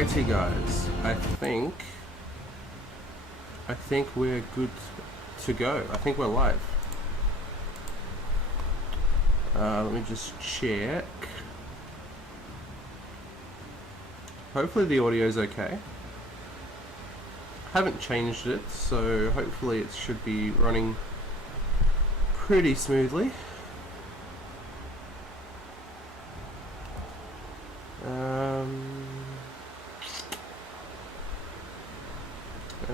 Alrighty guys, I think we're good to go. I think we're live. Let me just check. Hopefully the audio is okay. I haven't changed it, so hopefully it should be running pretty smoothly.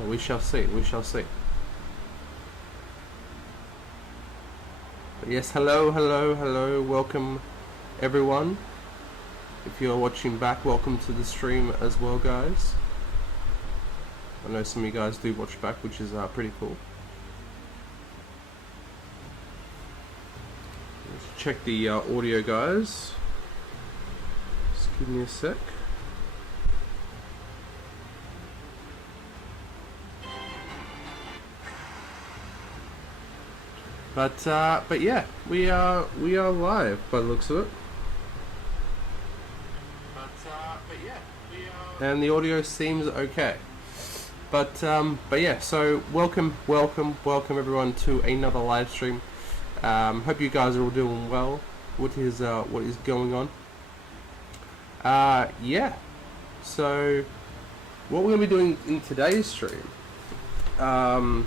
We shall see, we shall see. But yes, hello, welcome everyone. If you're watching back, welcome to the stream as well, guys. I know some of you guys do watch back, which is pretty cool. Let's check the audio, guys. Just give me a sec. But yeah, we are live by the looks of it. But yeah, we are. And the audio seems okay. But yeah, so welcome everyone to another live stream. Hope you guys are all doing well. What is going on? Yeah. So what we're gonna be doing in today's stream. I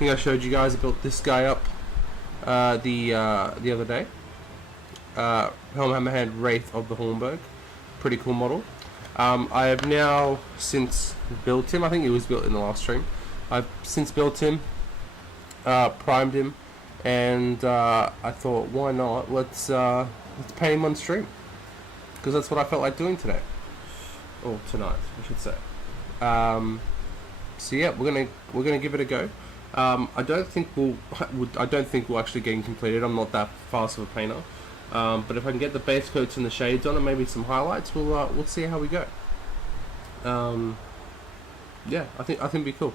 think I showed you guys. I built this guy up the other day. Helm Hammerhand Wraith of the Hornburg. Pretty cool model. I have now since built him. I think he was built in the last stream. I've since built him, primed him, and I thought, why not? Let's paint him on stream, because that's what I felt like doing today, or tonight, I should say. So yeah, we're gonna give it a go. I don't think we'll actually get him completed. I'm not that fast of a painter. But if I can get the base coats and the shades on and maybe some highlights, we'll see how we go. Yeah, I think it'd be cool.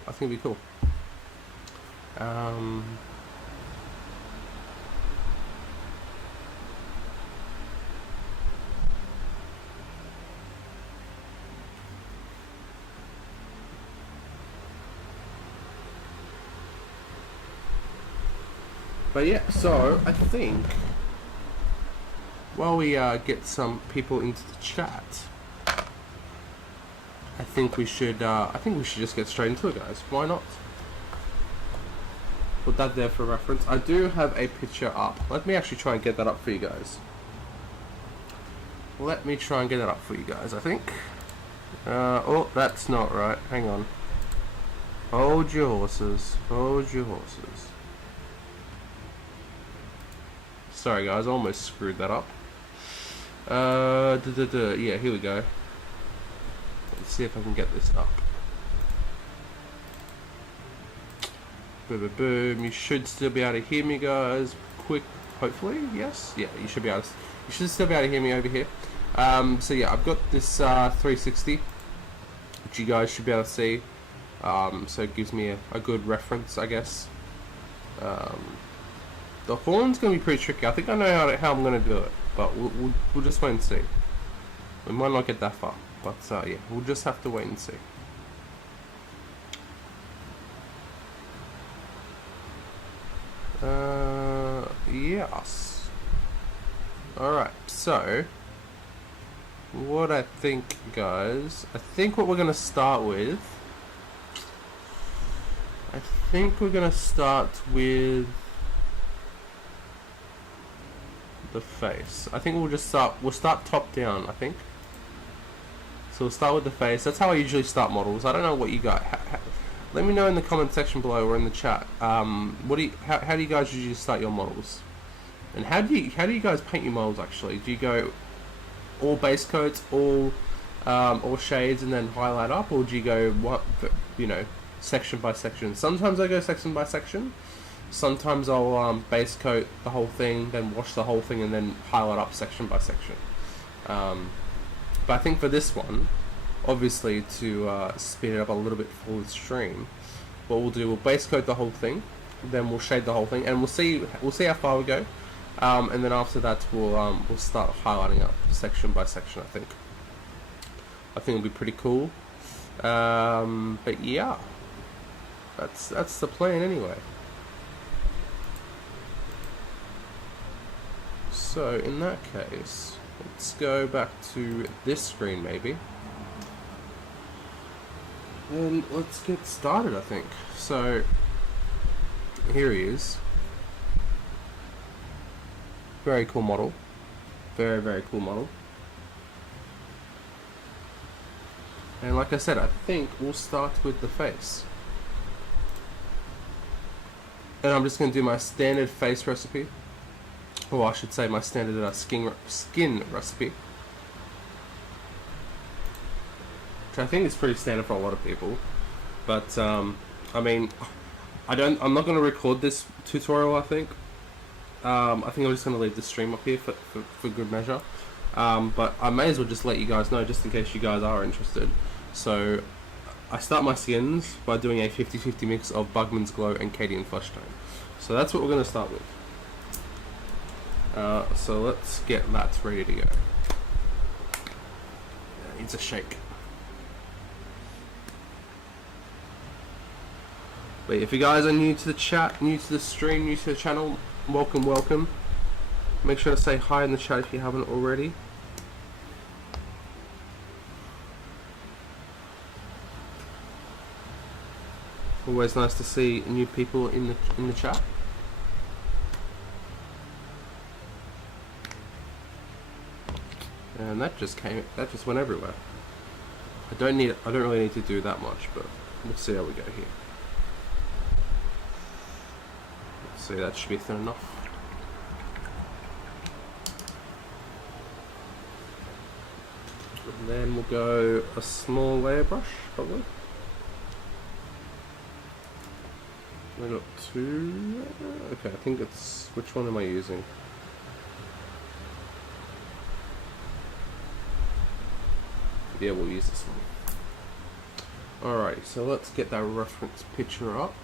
But yeah, so I think while we get some people into the chat, I think we should just get straight into it, guys. Why not? Put that there for reference. I do have a picture up. Let me actually try and get that up for you guys. I think. Oh, that's not right. Hang on. Hold your horses. Sorry guys, I almost screwed that up. Yeah, here we go. Let's see if I can get this up. Boom. You should still be able to hear me, guys. Quick, hopefully, yes. Yeah, you should still be able to hear me over here. So yeah, I've got this 360, which you guys should be able to see. So it gives me a good reference, I guess. The horn's going to be pretty tricky. I think I know how I'm going to do it, but we'll just wait and see. We might not get that far, but yeah, we'll just have to wait and see. Yes. Alright, so what I think, guys, what we're going to start with, the face. I think we'll start top down, I think. So we'll start with the face. That's how I usually start models. I don't know what you got. Let me know in the comment section below or in the chat. How do you guys usually start your models? And how do you guys paint your models actually? Do you go all base coats, all shades and then highlight up, or do you go section by section? Sometimes I go section by section. Sometimes I'll base coat the whole thing, then wash the whole thing, and then highlight up section by section. But I think for this one, obviously to speed it up a little bit for the stream, what we'll base coat the whole thing, then we'll shade the whole thing, and we'll see how far we go. And then after that, we'll start highlighting up section by section, I think. I think it'll be pretty cool. But yeah, that's the plan anyway. So in that case, let's go back to this screen maybe, and let's get started. I think so. Here he is. Very cool model. Very, very cool model. And like I said, I think we'll start with the face. And I'm just going to do my standard face recipe. Or I should say my standard skin recipe. Which I think is pretty standard for a lot of people. But, I mean, I'm not going to record this tutorial, I think. I think I'm just going to leave the stream up here for good measure. But I may as well just let you guys know, just in case you guys are interested. So, I start my skins by doing a 50-50 mix of Bugman's Glow and Cadian Flesh Tone. So that's what we're going to start with. So let's get that ready to go. It needs a shake. But if you guys are new to the chat, new to the stream, new to the channel, welcome. Make sure to say hi in the chat if you haven't already. Always nice to see new people in the chat. And that just went everywhere. I don't really need to do that much, but we'll see how we go here. Let's see, that should be thin enough. And then we'll go a small layer brush, probably. I got two. Okay, I think it's. Which one am I using? Yeah, we'll use this one. Alright, so let's get that reference picture up.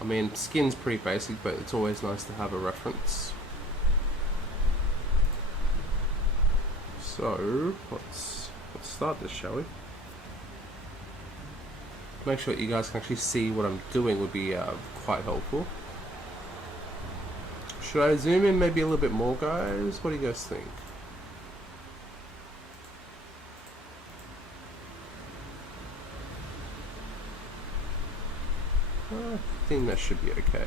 I mean, skin's pretty basic, but it's always nice to have a reference. So let's start this, shall we? Make sure that you guys can actually see what I'm doing would be quite helpful. Should I zoom in maybe a little bit more, guys? What do you guys think? I think that should be okay.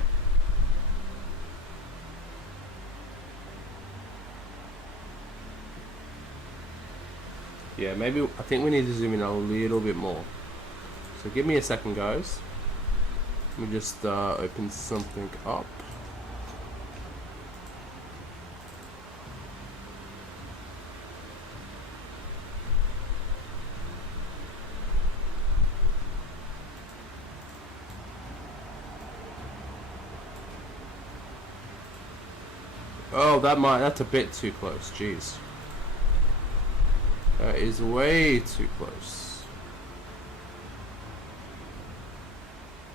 Yeah, maybe I think we need to zoom in a little bit more. So give me a second, guys. Let me just open something up. Oh, that's a bit too close, jeez. That is way too close.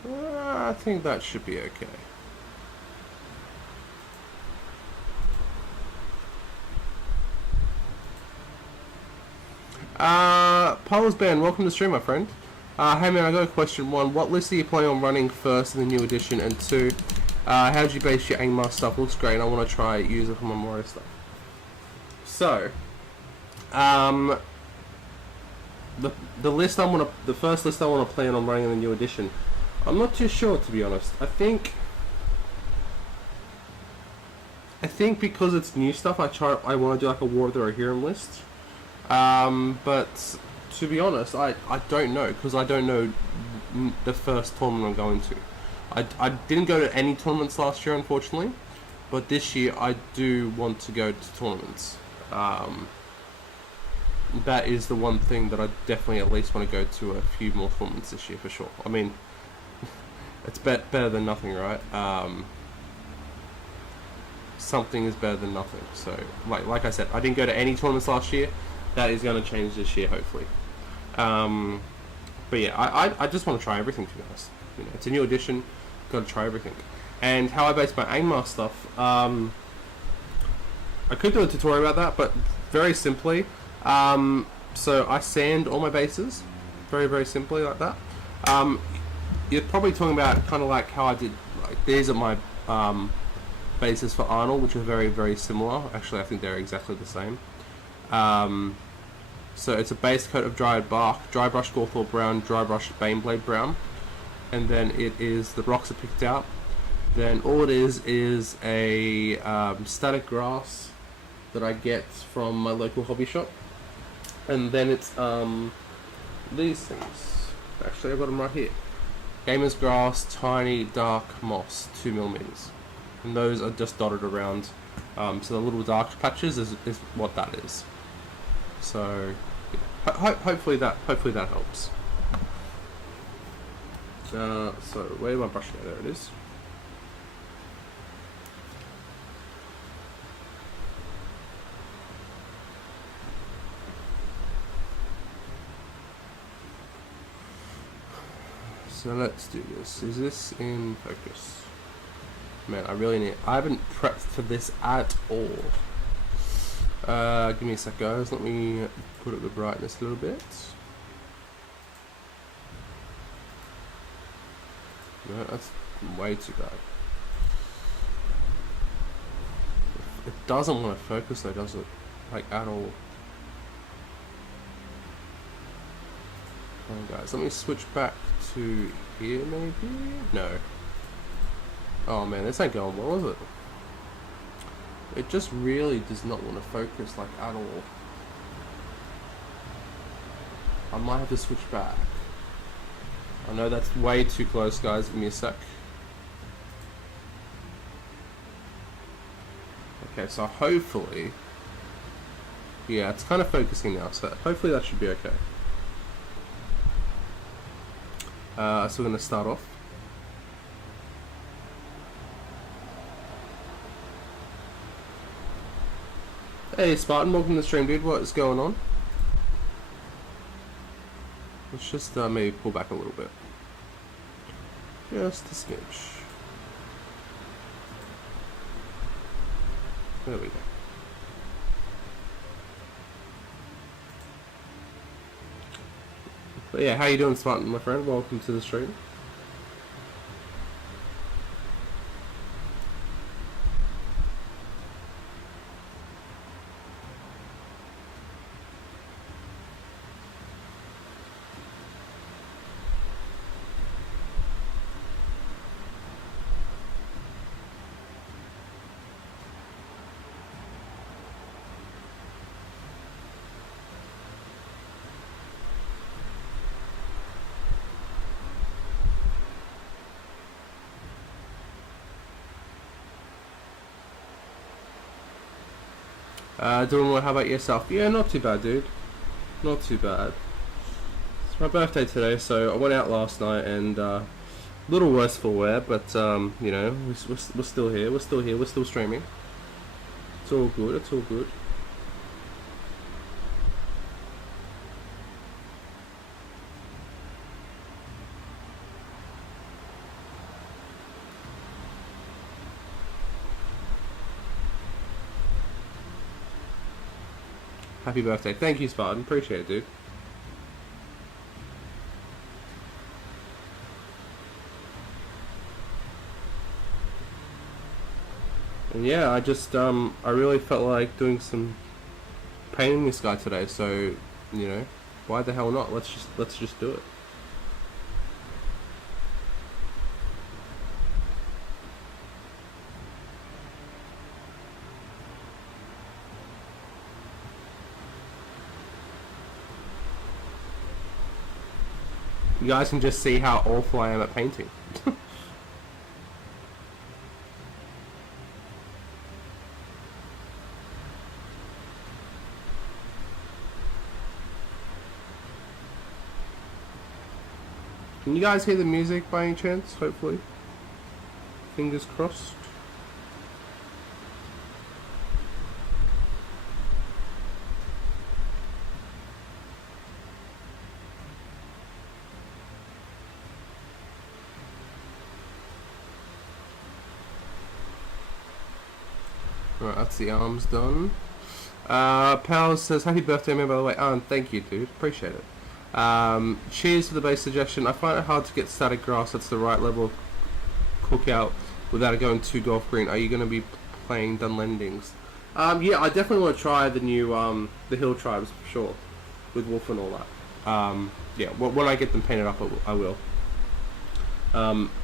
I think that should be okay. Paul's Band, welcome to the stream, my friend. Hey man, I got a question. 1, what list are you planning on running first in the new edition? And 2, how did you base your Angmar stuff? Looks great, and I want to try use it for my Moria stuff. So, the first list I want to plan on running in the new edition, I'm not too sure, to be honest. I think because it's new stuff, I want to do like a War of the Rohirrim list. But to be honest, I don't know, because I don't know the first tournament I'm going to. I didn't go to any tournaments last year, unfortunately, but this year I do want to go to tournaments. That is the one thing that I definitely at least want to go to a few more tournaments this year for sure. I mean, it's better than nothing, right? Something is better than nothing. So, like I said, I didn't go to any tournaments last year. That is going to change this year, hopefully. But yeah, I just want to try everything, to be honest. You know, it's a new edition, got to try everything. And how I base my Angmar stuff, I could do a tutorial about that, but very simply, So I sand all my bases, very, very simply like that. You're probably talking about kind of like how I did, like these are my bases for Arnold, which are very, very similar. Actually, I think they're exactly the same. So it's a base coat of dried bark, dry brushed Gawthorpe brown, dry brushed Baneblade brown, and then it is, the rocks are picked out. Then all it is a static grass that I get from my local hobby shop. And then it's these things. Actually, I've got them right here. Gamer's grass, tiny dark moss, 2mm, and those are just dotted around. So the little dark patches is what that is. So yeah. Hopefully that helps. So where am I brushing it? There it is. So let's do this. Is this in focus? Man, I haven't prepped for this at all. Give me a sec, guys. Let me put up the brightness a little bit. No, that's way too bad. It doesn't want to focus though, does it? Like, at all. Oh, guys, let me switch back to here, maybe? No. Oh man, this ain't going well, is it? It just really does not want to focus, like, at all. I might have to switch back. I know that's way too close, guys. Give me a sec. Okay, so hopefully... yeah, it's kind of focusing now, so hopefully that should be okay. So we're going to start off. Hey Spartan, welcome to the stream, dude. What is going on? Let's just maybe pull back a little bit. Just a smidge. There we go. But yeah, how you doing, Spartan, my friend? Welcome to the stream. Doing well, how about yourself? Yeah, not too bad, dude. Not too bad. It's my birthday today, so I went out last night and a little worse for wear, but you know, we're still here, we're still streaming. It's all good, it's all good. Happy birthday. Thank you, Spartan. Appreciate it, dude. And yeah, I just, I really felt like doing some painting this guy today, so, you know, why the hell not? Let's just do it. You guys can just see how awful I am at painting. Can you guys hear the music by any chance, hopefully? Fingers crossed. Right, that's the arms done. Pal says, happy birthday, man, by the way. Thank you, dude. Appreciate it. Cheers for the base suggestion. I find it hard to get static grass that's the right level of cookout without it going too golf green. Are you going to be playing Dunlendings? Yeah, I definitely want to try the new, the Hill Tribes, for sure. With Wolf and all that. Yeah, when I get them painted up, I will.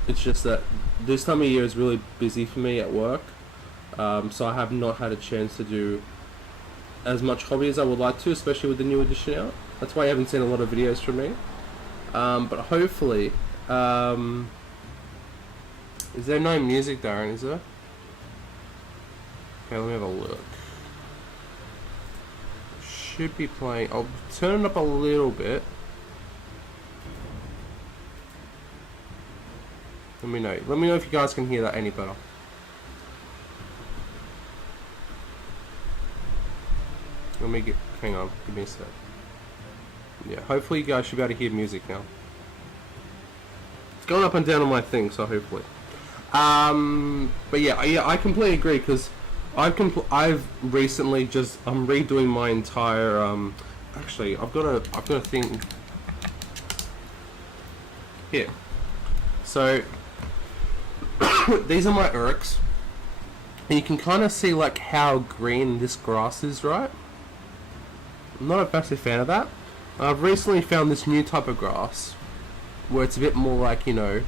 It's just that this time of year is really busy for me at work. So I have not had a chance to do as much hobby as I would like to, especially with the new edition out. That's why you haven't seen a lot of videos from me. But hopefully, is there no music, Darren, is there? Okay, let me have a look. Should be playing. I'll turn it up a little bit. Let me know. Let me know if you guys can hear that any better. Let me get. Hang on. Give me a sec. Yeah. Hopefully you guys should be able to hear music now. It's going up and down on my thing, so hopefully. But yeah, I completely agree because I've recently just I'm redoing my entire actually I've got a thing here. So these are my Urks, and you can kind of see like how green this grass is, right? I'm not a massive fan of that. I've recently found this new type of grass where it's a bit more like, you know,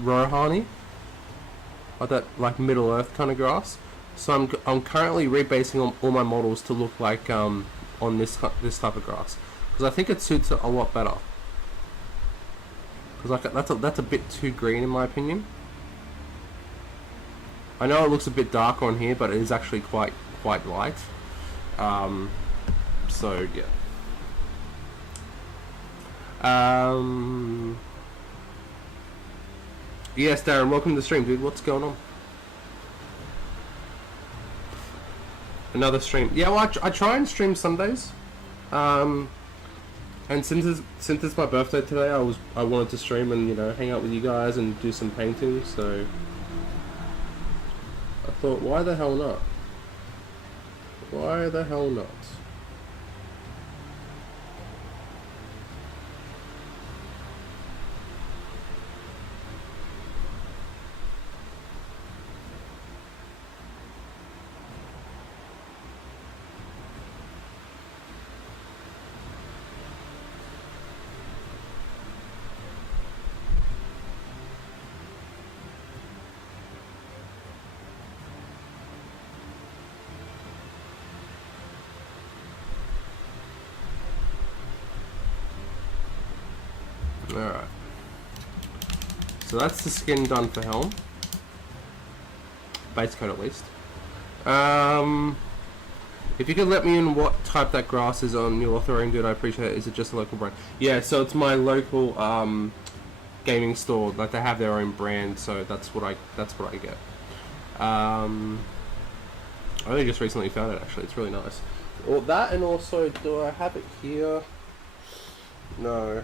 Rohani, like that, like Middle Earth kind of grass. So I'm currently rebasing all my models to look like on this type of grass because I think it suits it a lot better. Because like that's a bit too green in my opinion. I know it looks a bit darker on here, but it is actually quite light. So yeah. Yes, Darren, welcome to the stream, dude. What's going on? Another stream. Yeah, well, I try and stream Sundays. And since it's my birthday today, I wanted to stream and, you know, hang out with you guys and do some painting. So I thought, why the hell not? Why the hell not? Alright. So that's the skin done for Helm. Base coat at least. If you could let me in what type that grass is on your authoring, dude, I appreciate it. Is it just a local brand? Yeah, so it's my local gaming store. Like they have their own brand, so that's what I get. I only just recently found it actually. It's really nice. Well, that, and also, do I have it here? No.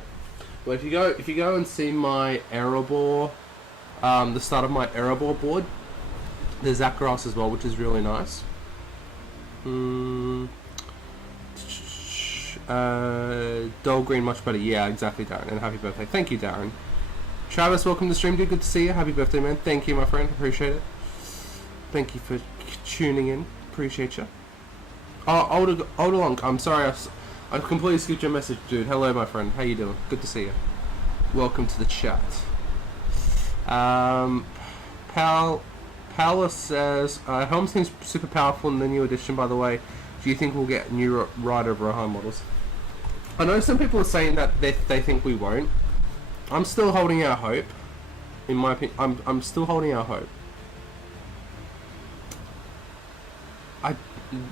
Well, if you go and see my Erebor, the start of my Erebor board, there's that grass as well, which is really nice. Dull green, much better. Yeah, exactly, Darren. And happy birthday. Thank you, Darren. Travis, welcome to the stream, dude. Good to see you. Happy birthday, man. Thank you, my friend. Appreciate it. Thank you for tuning in. Appreciate you. Oh, Oldalong. I'm sorry. I completely skipped your message, dude. Hello, my friend. How you doing? Good to see you. Welcome to the chat. Paula says, Helm seems super powerful in the new edition, by the way. Do you think we'll get new Rider of Rohan models? I know some people are saying that they think we won't. I'm still holding out hope. In my opinion, I'm still holding out hope.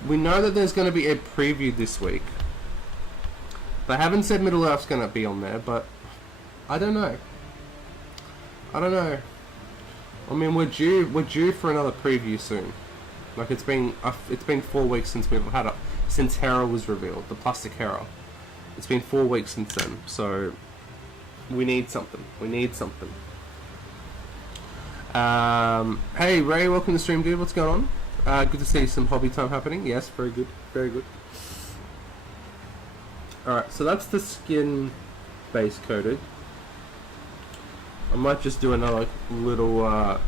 We know that there's going to be a preview this week. They haven't said Middle Earth's going to be on there, but I don't know. I don't know. I mean, we're due for another preview soon. Like it's been 4 weeks since we've had it, since Hera was revealed, the plastic Hera. It's been 4 weeks since then, so we need something. We need something. Hey Ray, welcome to the stream, dude. What's going on? Good to see some hobby time happening. Yes, very good, very good. Alright, so that's the skin base coated. I might just do another little, a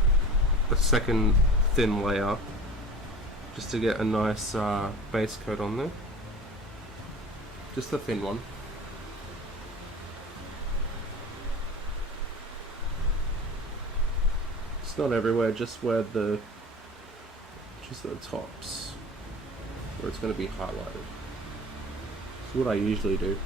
second thin layer, just to get a nice base coat on there. Just a thin one. It's not everywhere, just where the tops, where it's going to be highlighted. It's what I usually do.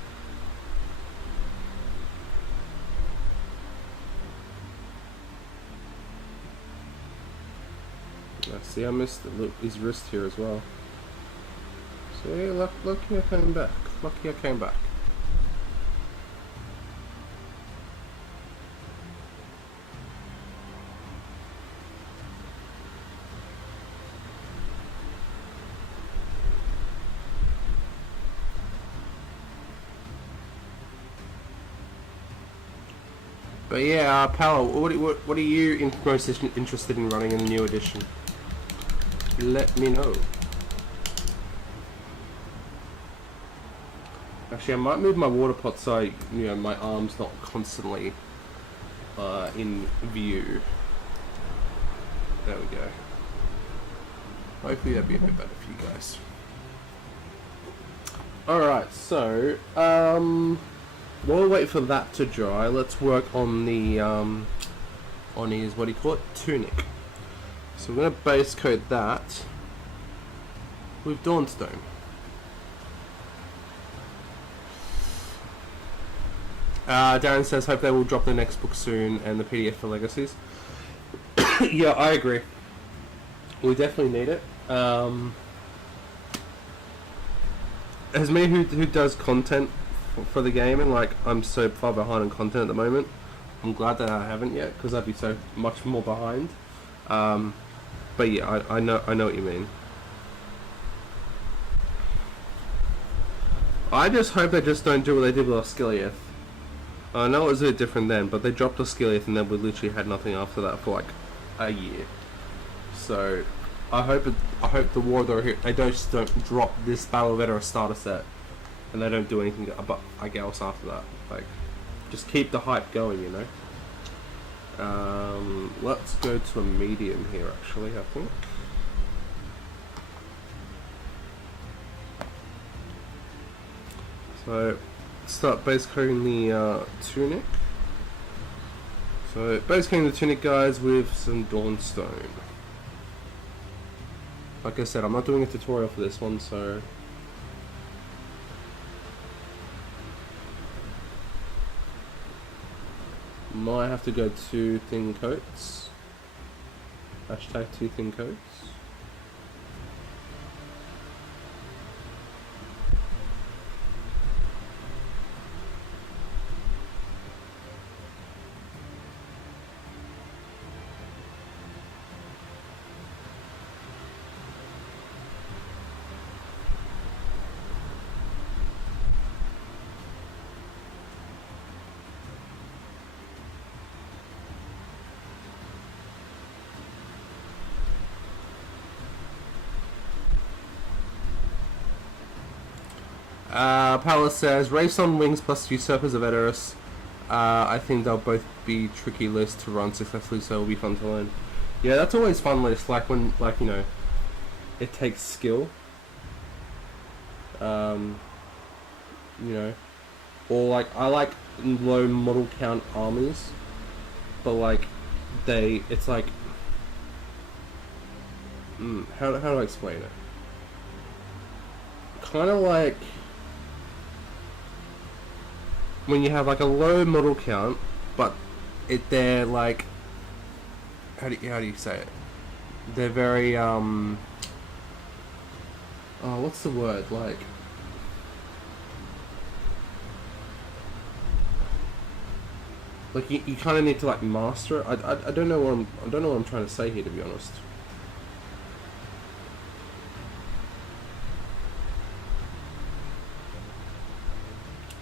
See, I missed his wrist here as well. See, lucky I came back. Lucky I came back. But yeah, Paolo, what are you most interested in running in the new edition? Let me know. Actually, I might move my water pot so my arm's not constantly in view. There we go. Hopefully that'd be a bit better for you guys. Alright, so while we wait for that to dry, let's work on the on his, what do you call it, tunic. So we're going to base coat that with Dawnstone. Darren says, hope they will drop the next book soon and the PDF for Legacies. Yeah, I agree. We definitely need it. As me who does content for the game, and like I'm so far behind on content at the moment, I'm glad that I haven't yet, because I'd be so much more behind. But yeah, I know what you mean. I just hope they just don't do what they did with Osgiliath. I know it was a bit different then, but they dropped Osgiliath and then we literally had nothing after that for like a year. So I hope the War of the Rohirrim, they don't drop this Battle of Edoras starter set, and they don't do anything about else after that. Like, just keep the hype going, you know. Let's go to a medium here, actually, I think. So, start base coating the tunic. So, base coating the tunic, guys, with some Dawnstone. Like I said, I'm not doing a tutorial for this one, so... might have to go 2 thin coats. Hashtag 2 thin coats. Palace says, Race on Wings plus Usurpers of Edoras. I think they'll both be tricky lists to run successfully, so it'll be fun to learn. Yeah, that's always fun list, like when, like, you know, it takes skill. You know, or like, I like low model count armies, but like, it's like, how do I explain it? Kind of like when you have like a low model count, but they're like, how do you say it? They're very oh, what's the word, like you kind of need to like master it. I don't know what I'm trying to say here, to be honest.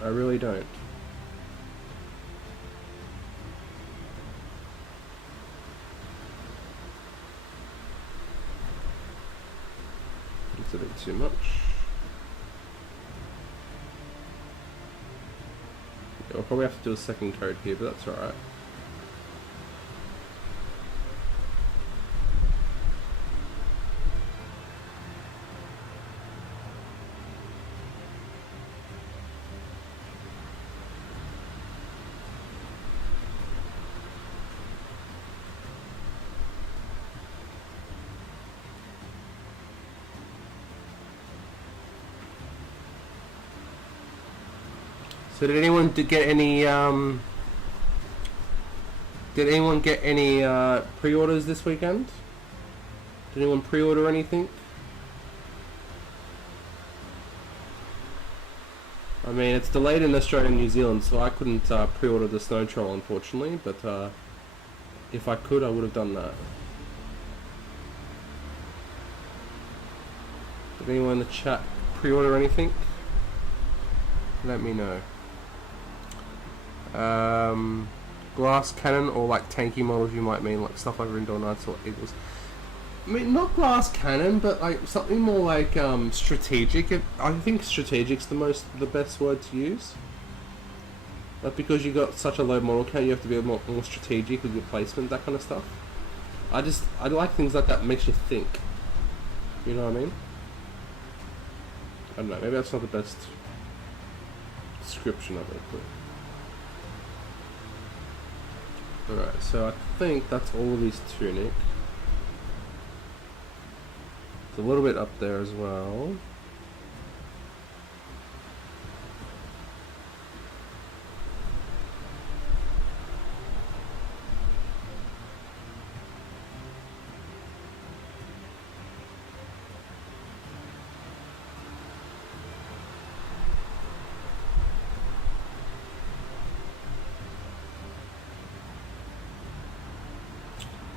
I really don't. a bit too much. I'll probably have to do a second coat here, but that's alright. So did anyone get any pre-orders this weekend? Did anyone pre-order anything? I mean, it's delayed in Australia and New Zealand, so I couldn't pre-order the Snow Troll, unfortunately, but if I could, I would have done that. Did anyone in the chat pre-order anything? Let me know. Glass cannon or like tanky models you might mean, like stuff like Rindor Knights or Eagles. I mean, not glass cannon, but like something more like strategic. I think strategic's the best word to use. Like, because you got such a low model count, you have to be more strategic with your placement, that kind of stuff. I like things like that. Makes you think. You know what I mean? I don't know. Maybe that's not the best description of it, but alright, so I think that's all of his tunic. It's a little bit up there as well.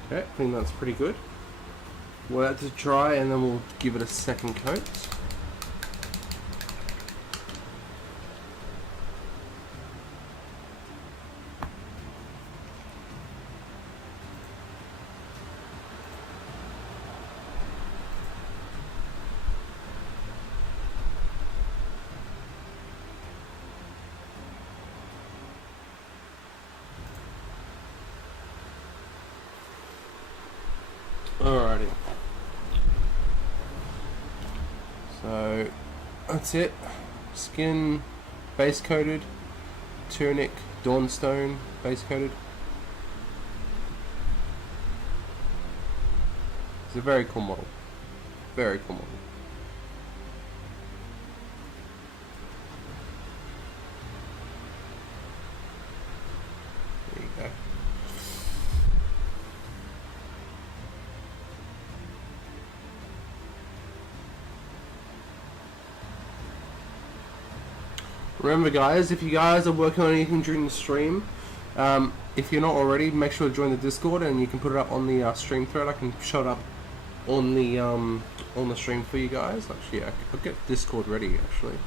Okay, I think that's pretty good. We'll let it dry and then we'll give it a second coat. Alrighty. So that's it. Skin base coated, tunic, Dawnstone base coated. It's a very cool model. Very cool model. There you go. Remember guys, if you guys are working on anything during the stream, if you're not already, make sure to join the Discord and you can put it up on the stream thread. I can show it up on the stream for you guys. Actually, yeah, I'll get Discord ready actually.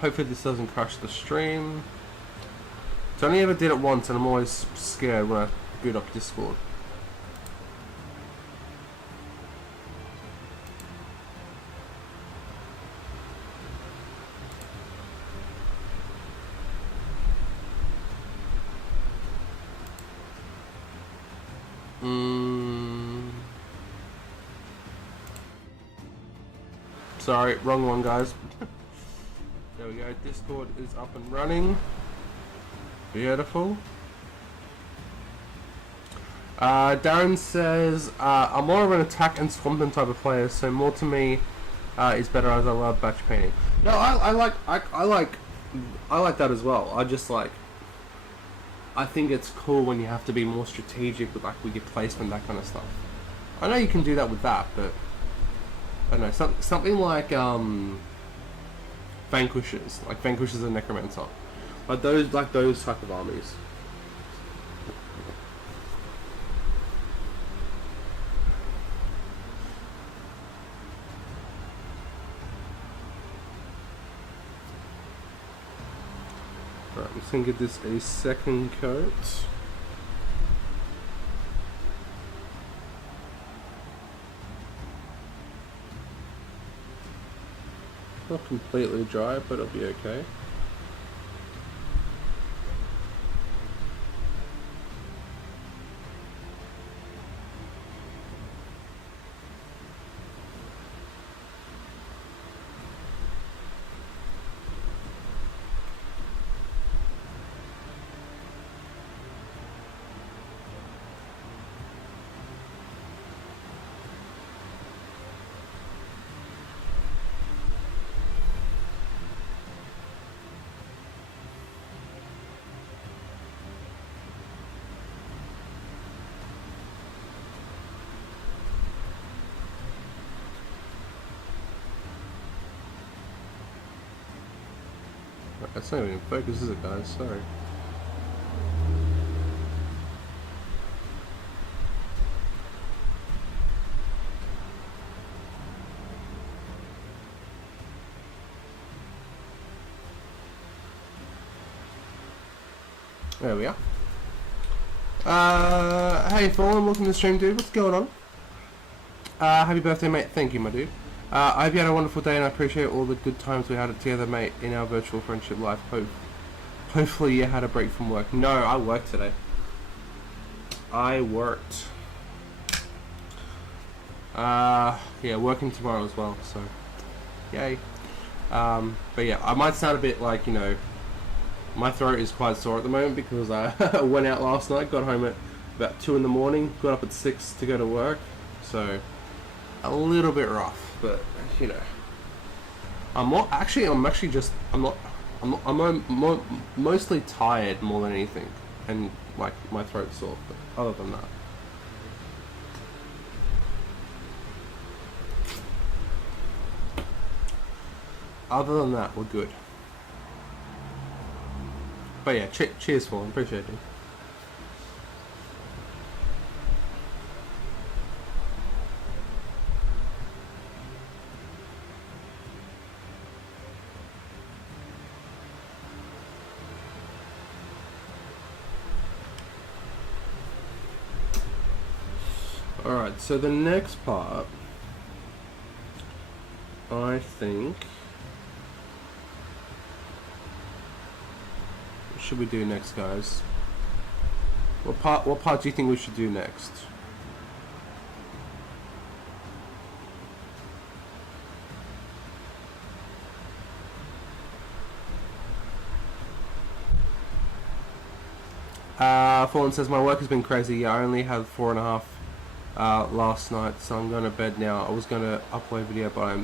Hopefully this doesn't crash the stream. So I only ever did it once and I'm always scared when I boot up Discord. Sorry, wrong one, guys. There we go. Discord is up and running. Beautiful. Darren says, I'm more of an attack and swamping type of player, so more to me is better as I love batch painting. No, I like that as well. I think it's cool when you have to be more strategic with your placement, that kind of stuff. I know you can do that with that, but I don't know, something like Vanquishers, and Necromancer, like those type of armies. Alright, I'm just gonna give this a second coat. Not completely dry, but it'll be okay. That's not even in focus, is it, guys? Sorry. There we are. Hey Fallen, welcome to the stream, dude. What's going on? Happy birthday, mate. Thank you, my dude. I hope you had a wonderful day, and I appreciate all the good times we had together, mate, in our virtual friendship life. Hopefully you had a break from work. No, I worked today. I worked. Yeah, working tomorrow as well, so yay. But yeah, I might sound a bit like, you know, my throat is quite sore at the moment because I went out last night, got home at about 2 in the morning, got up at 6 to go to work, so a little bit rough. But you know, I'm mostly tired more than anything, and like my throat's sore. But other than that, we're good. But yeah, cheers, Fallen. Appreciate it. Alright, so the next part, I think, what should we do next, guys? What part do you think we should do next? Fallen says, my work has been crazy. I only had 4.5 last night, so I'm going to bed now. I was going to upload video, but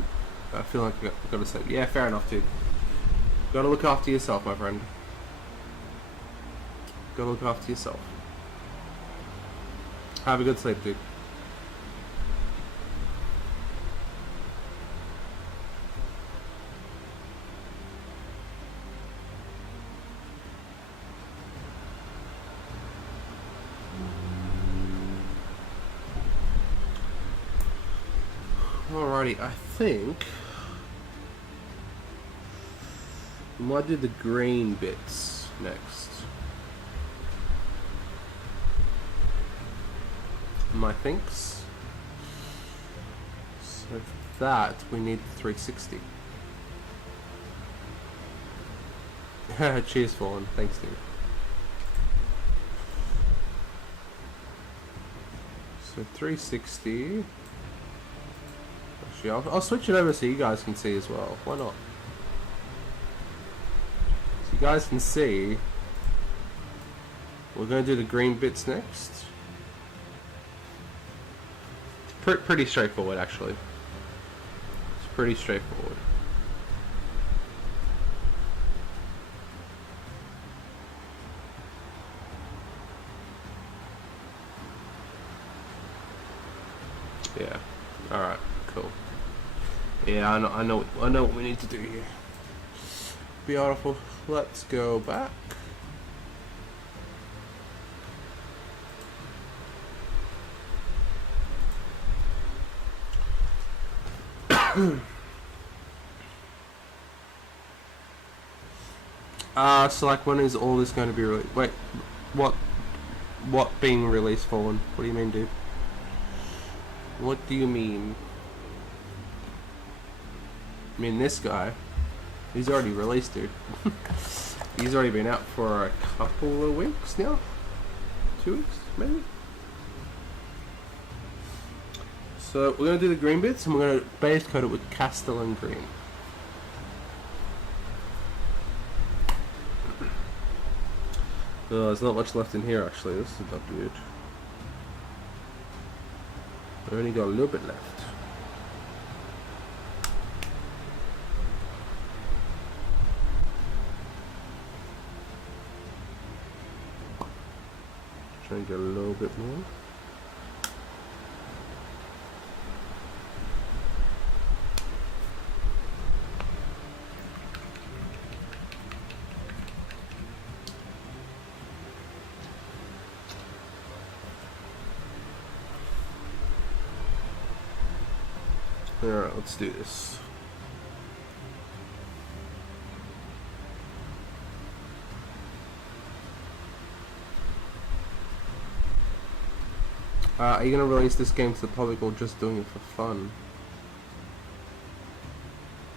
I feel like I've got to sleep. Yeah, fair enough, dude. Got to look after yourself, my friend. Got to look after yourself. Have a good sleep, dude. Alrighty, I think we might do the green bits next. My thinks. So for that we need the 360. Cheers, Fallen. Thanks, dude. So 360. Actually, I'll switch it over so you guys can see as well. Why not? So you guys can see. We're going to do the green bits next. It's pretty straightforward, actually. It's pretty straightforward. Yeah. All right. Cool. Yeah, I know what we need to do here. Beautiful. Let's go back. So like, when is all this going to be released? Wait, what being released, Fallen? What do you mean, dude? What do you mean? I mean this guy. He's already released, dude. He's already been out for a couple of weeks now. 2 weeks, maybe. So we're going to do the green bits, and we're going to base coat it with Castellan green. Oh, there's not much left in here actually. This is not good. I only got a little bit left. Try and get a little bit more. Alright, let's do this. Are you going to release this game to the public or just doing it for fun?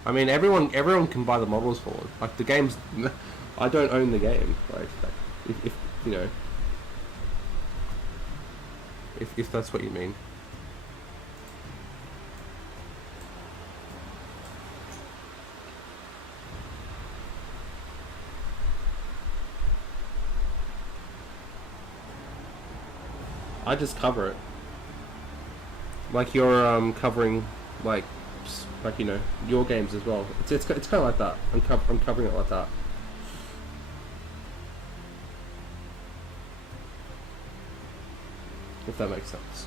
I mean, everyone can buy the models for it. Like, the game's... I don't own the game. Like if you know... If that's what you mean. I just cover it, like you're covering, like you know, your games as well. It's kind of like that. I'm covering it like that. If that makes sense.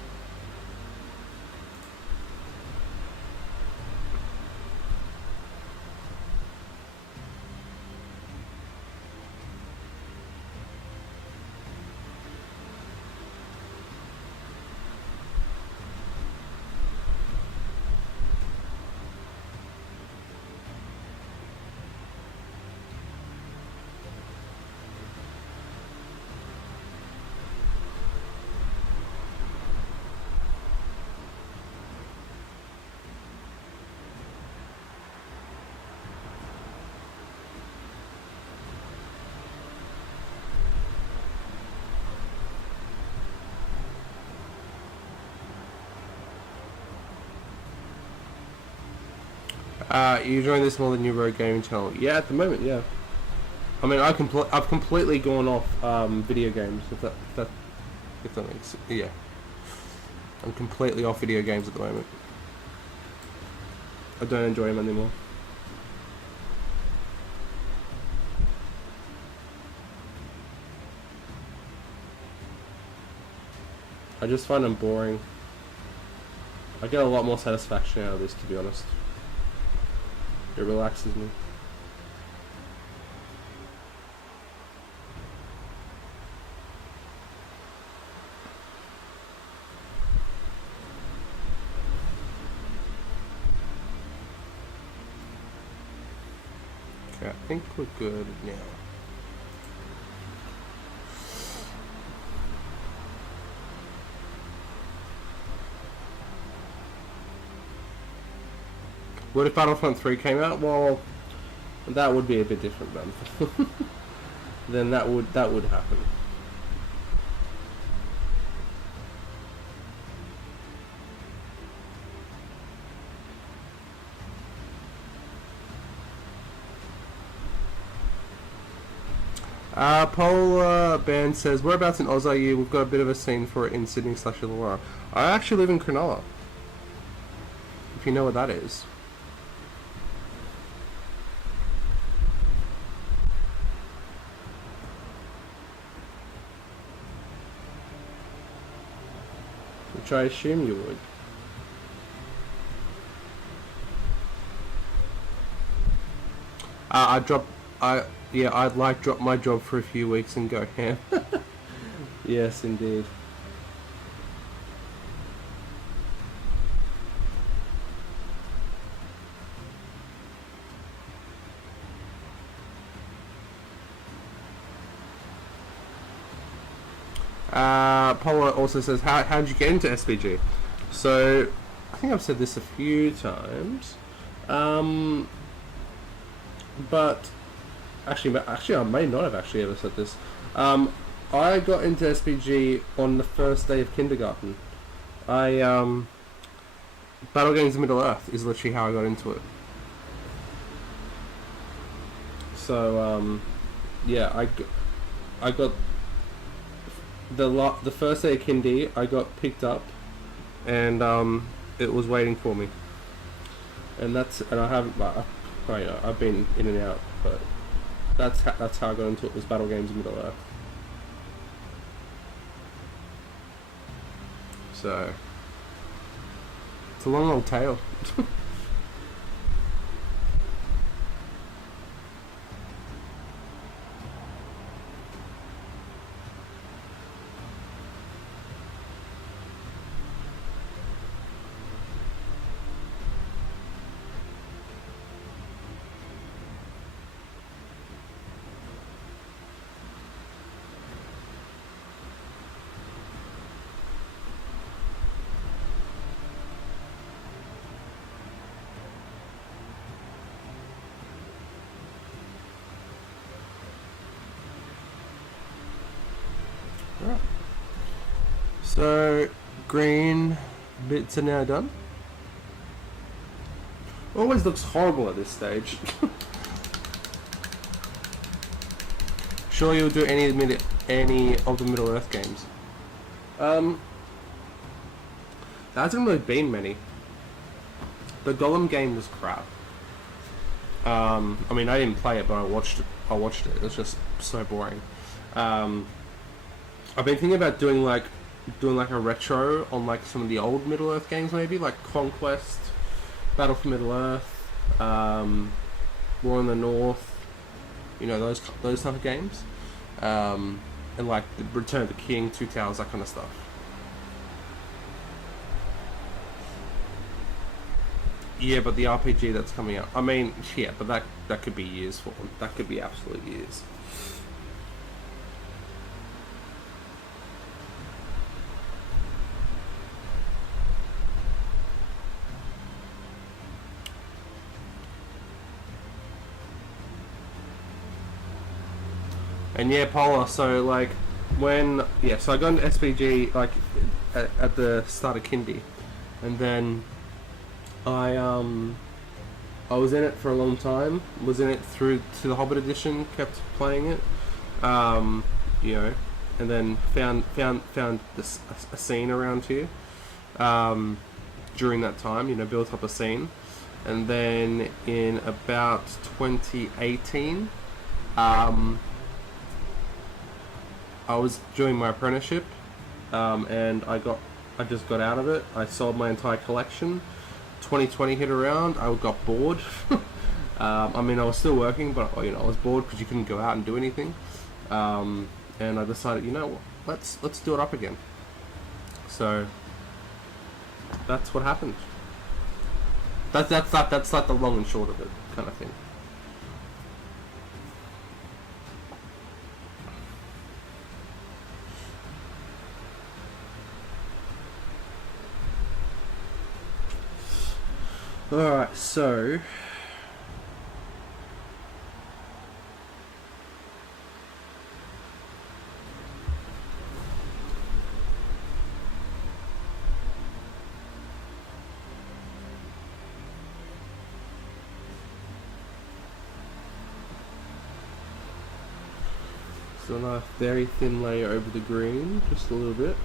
You joined this more than your road gaming channel? Yeah, at the moment, yeah. I mean, I've completely gone off video games. If that makes, yeah. I'm completely off video games at the moment. I don't enjoy them anymore. I just find them boring. I get a lot more satisfaction out of this, to be honest. It relaxes me. Okay, I think we're good now. What if Battlefront 3 came out? Well, that would be a bit different then. Then that would happen. Polar Band says, whereabouts in Oz are you? We've got a bit of a scene for it in Sydney/Illawarra. I actually live in Cronulla, if you know what that is. Which I assume you would. I'd drop my job for a few weeks and go ham. Yes, indeed. Paula also says, how did you get into SBG? So, I think I've said this a few times. But actually, I may not have actually ever said this. I got into SBG on the first day of kindergarten. Battle Games Middle Earth is literally how I got into it. So yeah, I got the first day of kindy. I got picked up, and it was waiting for me. And I haven't. I've been in and out, but that's how I got into it. Was Battle Games Middle Earth. So it's a long old tale. Right. So green bits are now done. Always looks horrible at this stage. Sure, you'll do any of the Middle Earth games. There hasn't really been many. The Golem game was crap. I mean, I didn't play it, but I watched it. It was just so boring. I've been thinking about doing like a retro on like some of the old Middle Earth games, maybe like Conquest, Battle for Middle Earth, War in the North, you know, those type of games, and like the Return of the King, Two Towers, that kind of stuff. Yeah, but the RPG that's coming out, I mean, yeah, but that could be years for them. That could be absolute years. And yeah, Polar, so like so I got into SBG like at the start of kindy, and then I was in it for a long time, was in it through to the Hobbit edition, kept playing it, you know, and then found a scene around here during that time, you know, built up a scene, and then in about 2018 I was doing my apprenticeship, and I just got out of it. I sold my entire collection. 2020 hit around. I got bored. I mean, I was still working, but you know, I was bored because you couldn't go out and do anything. And I decided, you know what, let's do it up again. So that's what happened. That's like the long and short of it, kind of thing. Alright, so a nice very thin layer over the green, just a little bit.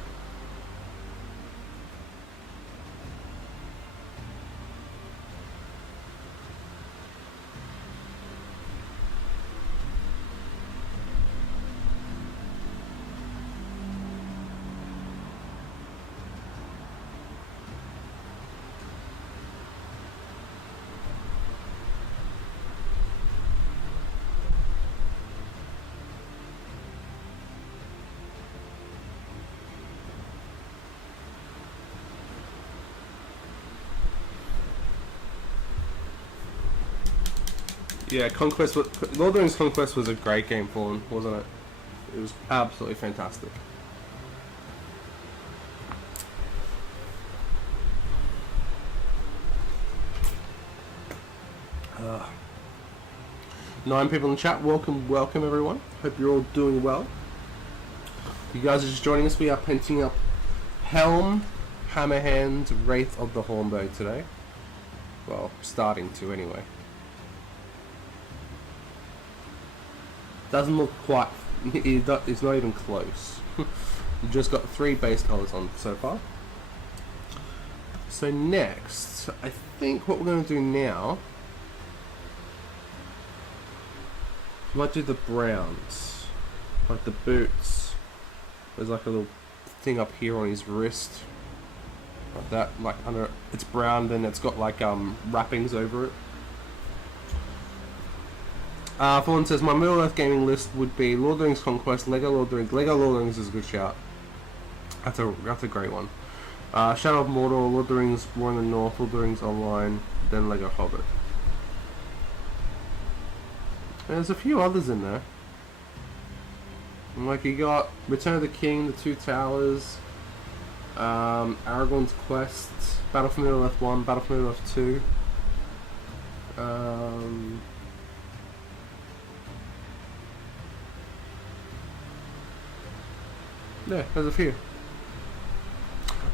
Yeah, Lord of the Rings Conquest was a great game for him, wasn't it? It was absolutely fantastic. 9 people in the chat. Welcome everyone. Hope you're all doing well. If you guys are just joining us, we are painting up Helm, Hammerhand, Wraith of the Hornbow today. Well, starting to anyway. Doesn't look quite, it's not even close. We've just got 3 base colors on so far. So next, I think what we're going to do now, I might do the browns, like the boots. There's like a little thing up here on his wrist, like that, like under, it's brown, then it's got like wrappings over it. Fallen says, my Middle Earth gaming list would be Lord of the Rings Conquest, Lego Lord of the Rings. Lego Lord of the Rings is a good shout. That's a great one. Shadow of Mordor, Lord of the Rings, War in the North, Lord of the Rings Online, then Lego Hobbit. And there's a few others in there. Like you got Return of the King, The Two Towers, Aragorn's Quest, Battle for Middle Earth 1, Battle for Middle Earth 2. Yeah, there's a few.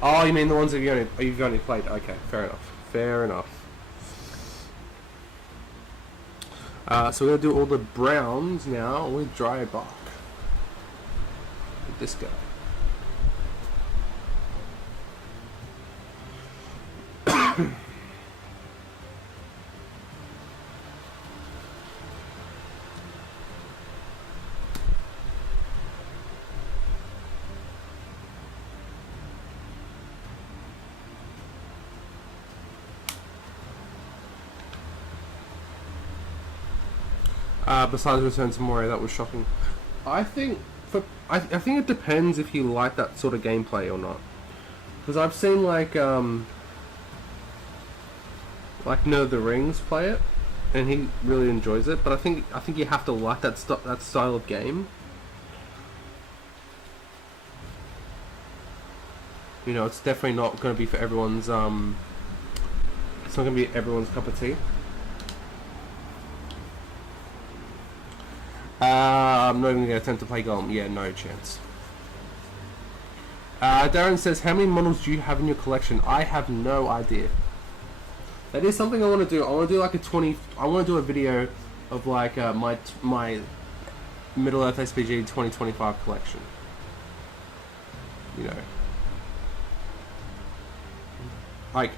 Oh, you mean the ones that you've only played? Okay, fair enough. Fair enough. So we're gonna do all the browns now with dry bark. With this guy. Besides Return to Moria, that was shocking. I think I think it depends if you like that sort of gameplay or not. Because I've seen like Nerd of the Rings play it, and he really enjoys it. But I think you have to like that style of game. You know, it's definitely not going to be for everyone's. It's not going to be everyone's cup of tea. I'm not even going to attempt to play Golem. Yeah, no chance. Darren says, how many models do you have in your collection? I have no idea. That is something I want to do. I want to do like I want to do a video of like my Middle Earth SBG 2025 collection. You know. Like,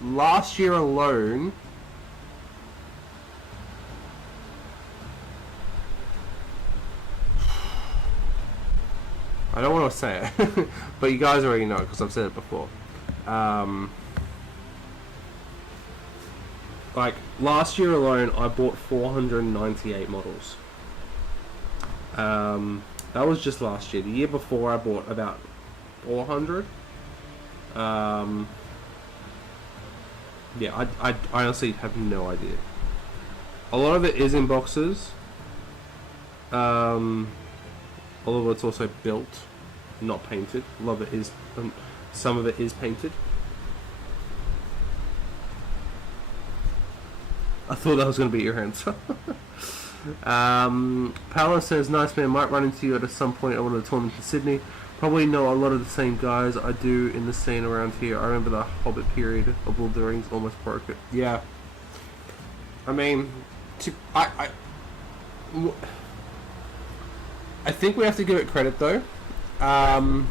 last year alone, I don't want to say it, but you guys already know because I've said it before. Like, last year alone, I bought 498 models. That was just last year. The year before, I bought about 400. Yeah, I honestly have no idea. A lot of it is in boxes. Although it's also built, not painted. A lot of it is, some of it is painted. I thought that was going to be your answer. Paolo says, nice man, might run into you at some point at one of the tournaments in Sydney. Probably know a lot of the same guys I do in the scene around here. I remember the Hobbit period of Lord of the Rings, almost broke it. Yeah. I mean, I think we have to give it credit though. I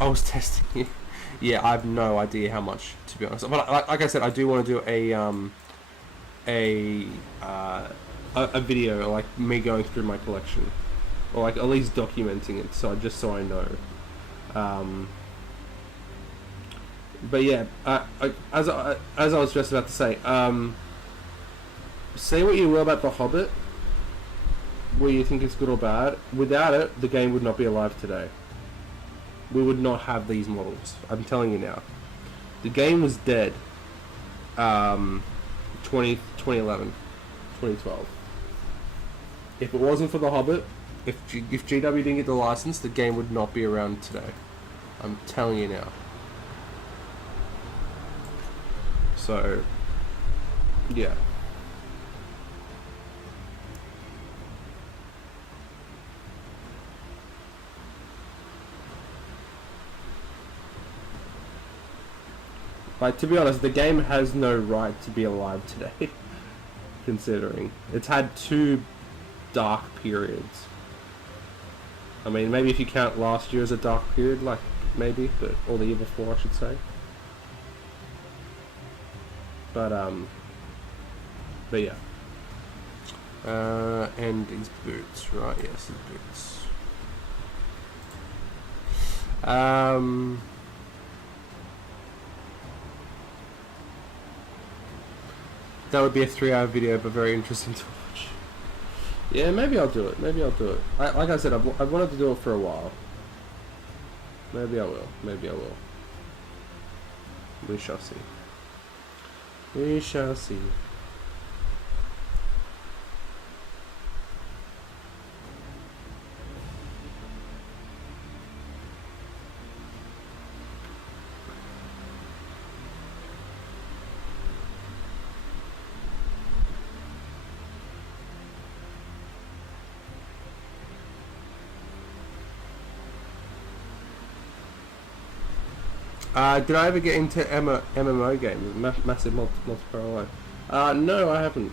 was testing you. Yeah, I have no idea how much, to be honest. But like I said, I do want to do a video, like me going through my collection, or like at least documenting it, so I know. But yeah, as I was just about to say, say what you will about the Hobbit, where you think it's good or bad. Without it, the game would not be alive today. We would not have these models. I'm telling you now. The game was dead. 2011, 2012. If it wasn't for the Hobbit, if GW didn't get the license, the game would not be around today. I'm telling you now. So, yeah. Like, to be honest, the game has no right to be alive today. Considering it's had 2 dark periods. I mean, maybe if you count last year as a dark period, like, maybe, or the year before, I should say. But yeah. And his boots, right? Yes, his boots. That would be a 3-hour video, but very interesting to watch. Yeah, maybe I'll do it. Maybe I'll do it. Like I said, I've wanted to do it for a while. Maybe I will. Maybe I will. We shall see. We shall see. Did I ever get into MMO games? Massive multiplayer online? No, I haven't.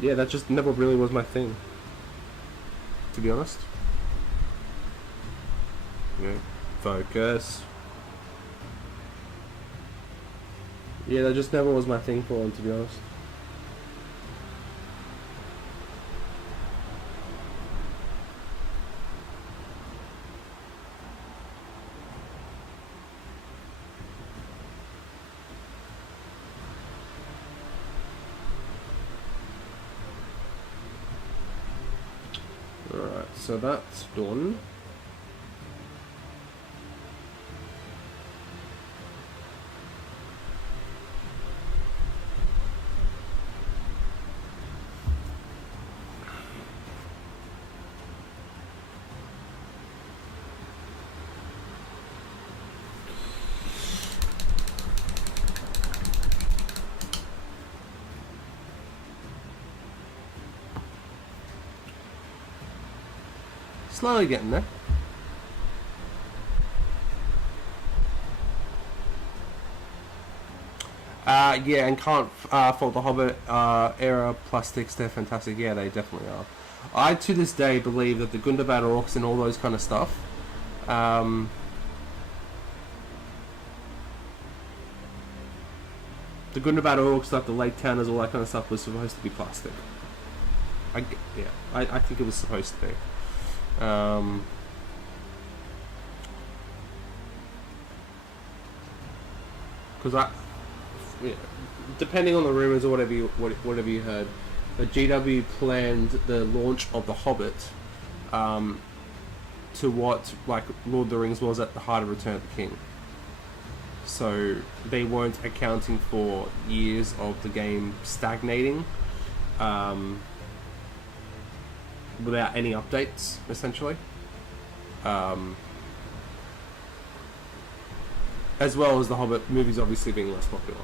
Yeah, that just never really was my thing, to be honest. Yeah. Focus. Yeah, that just never was my thing for them, to be honest. So that's done. Slowly getting there. Yeah, and can't fault the Hobbit era plastics. They're fantastic. Yeah, they definitely are. I, to this day, believe that the Gundabad orcs and all those kind of stuff, the Gundabad orcs, like the Lake Towners, all that kind of stuff, was supposed to be plastic. I think it was supposed to be. Because depending on the rumors or whatever you heard, the GW planned the launch of the Hobbit to what like Lord of the Rings was at the heart of Return of the King. So they weren't accounting for years of the game stagnating without any updates, essentially. As well as the Hobbit movies obviously being less popular.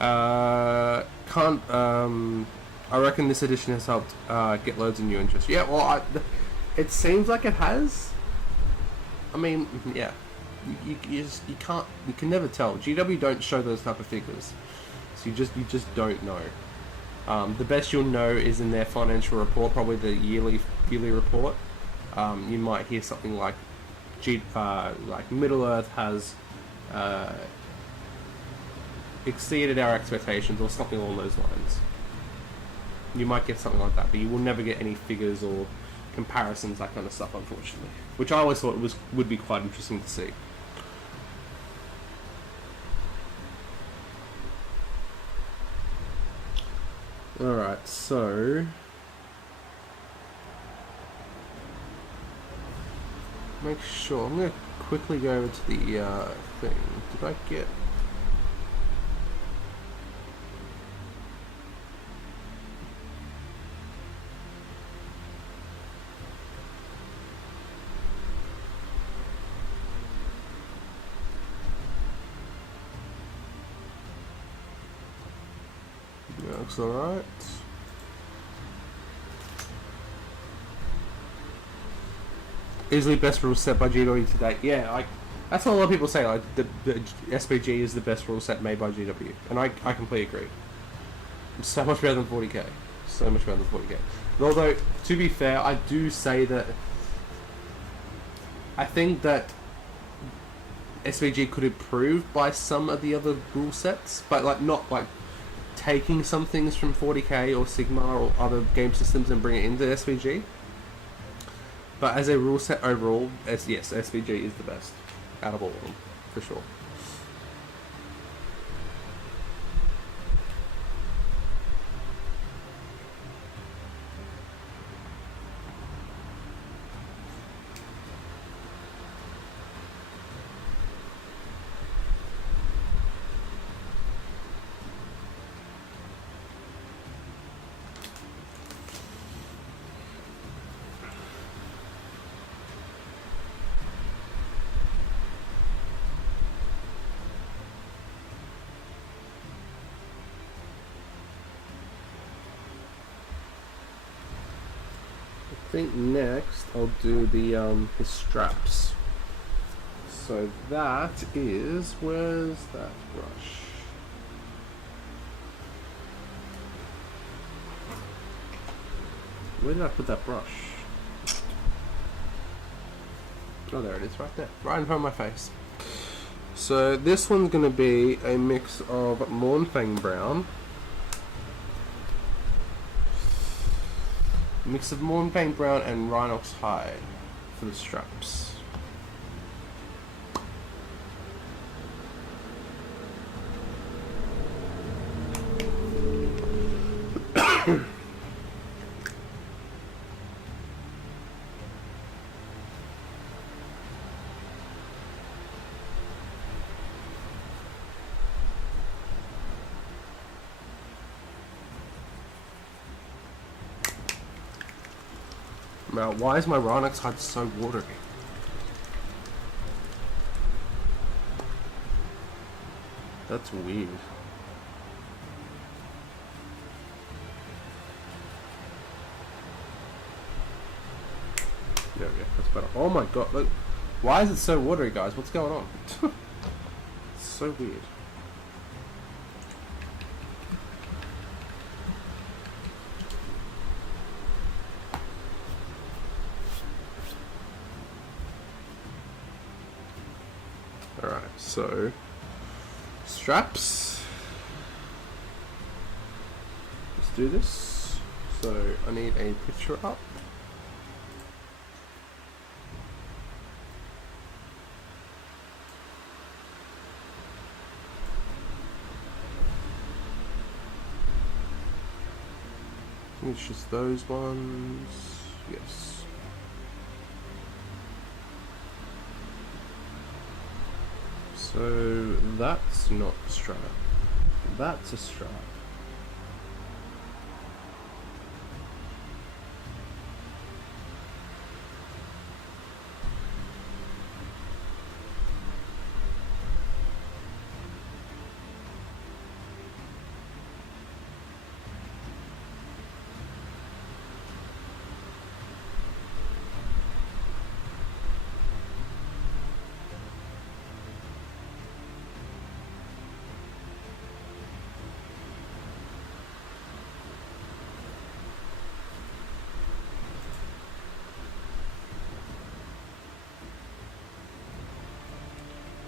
I reckon this edition has helped get loads of new interest. Yeah, well, it seems like it has. I mean, yeah, you can never tell. GW don't show those type of figures, so you just don't know. The best you'll know is in their financial report, probably the yearly report. You might hear something like, like Middle Earth has exceeded our expectations, or something along those lines. You might get something like that, but you will never get any figures or comparisons, that kind of stuff, unfortunately. Which I always thought would be quite interesting to see. Alright, so make sure, I'm going to quickly go over to the thing. Did I get... Yeah, looks alright. Easily best rule set by GW to date. Yeah, like that's what a lot of people say. Like the SBG is the best rule set made by GW, and I completely agree. It's so much better than 40k. So much better than 40k. Although to be fair, I do say that I think that SBG could improve by some of the other rule sets, but like not like taking some things from 40k or Sigma or other game systems and bring it into SBG. But as a rule set overall, yes, SBG is the best out of all of them, for sure. I think next I'll do the his straps. So that is, where's that brush? Where did I put that brush? Oh, there it is, right there, right in front of my face. So this one's gonna be a mix of Mornfang Brown. Mix of Mornfang Brown and Rhinox Hide for the straps. Now, why is my Rhinox Hide so watery? That's weird. There we go, that's better. Oh my god, look. Why is it so watery, guys? What's going on? It's so weird. Alright, so straps. Let's do this. So I need a picture up. I think it's just those ones. Yes. So that's not a strap. That's a strap.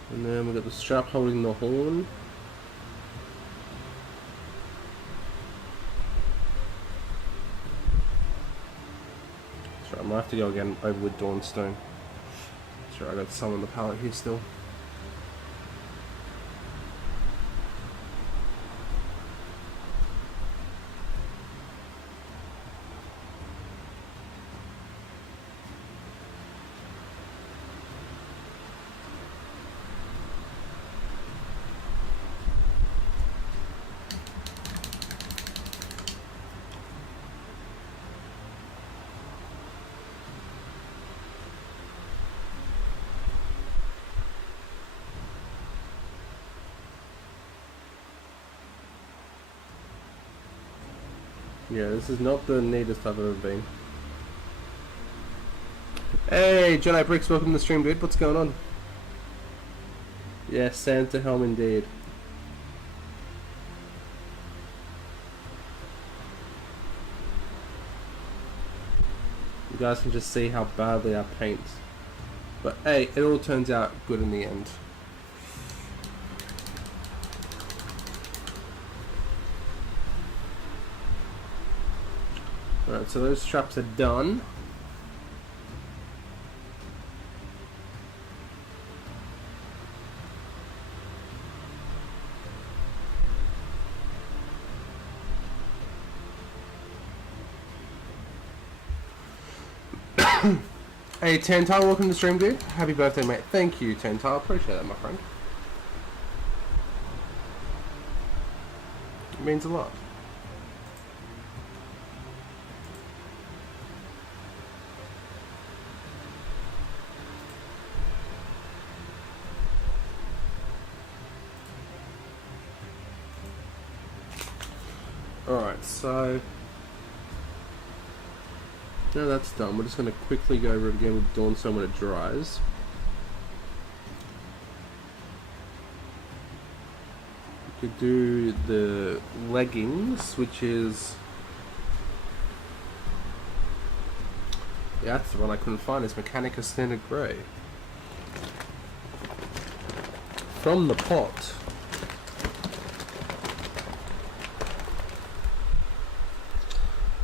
And then we've got the strap holding the horn. So I might have to go again over with Dawnstone. Sure, I got some on the palette here still. Yeah, this is not the neatest I've ever been. Hey, Jedi Bricks, welcome to the stream, dude. What's going on? Yeah, Santa Helm indeed. You guys can just see how badly I paint. But hey, it all turns out good in the end. Alright, so those straps are done. Hey Tantal, welcome to the stream, dude. Happy birthday, mate. Thank you, Tantal. Appreciate that, my friend. It means a lot. Alright, so now that's done, we're just going to quickly go over it again with Dawnstone when it dries. We could do the leggings, which is... yeah, that's the one I couldn't find, is Mechanica Standard Grey. From the pot.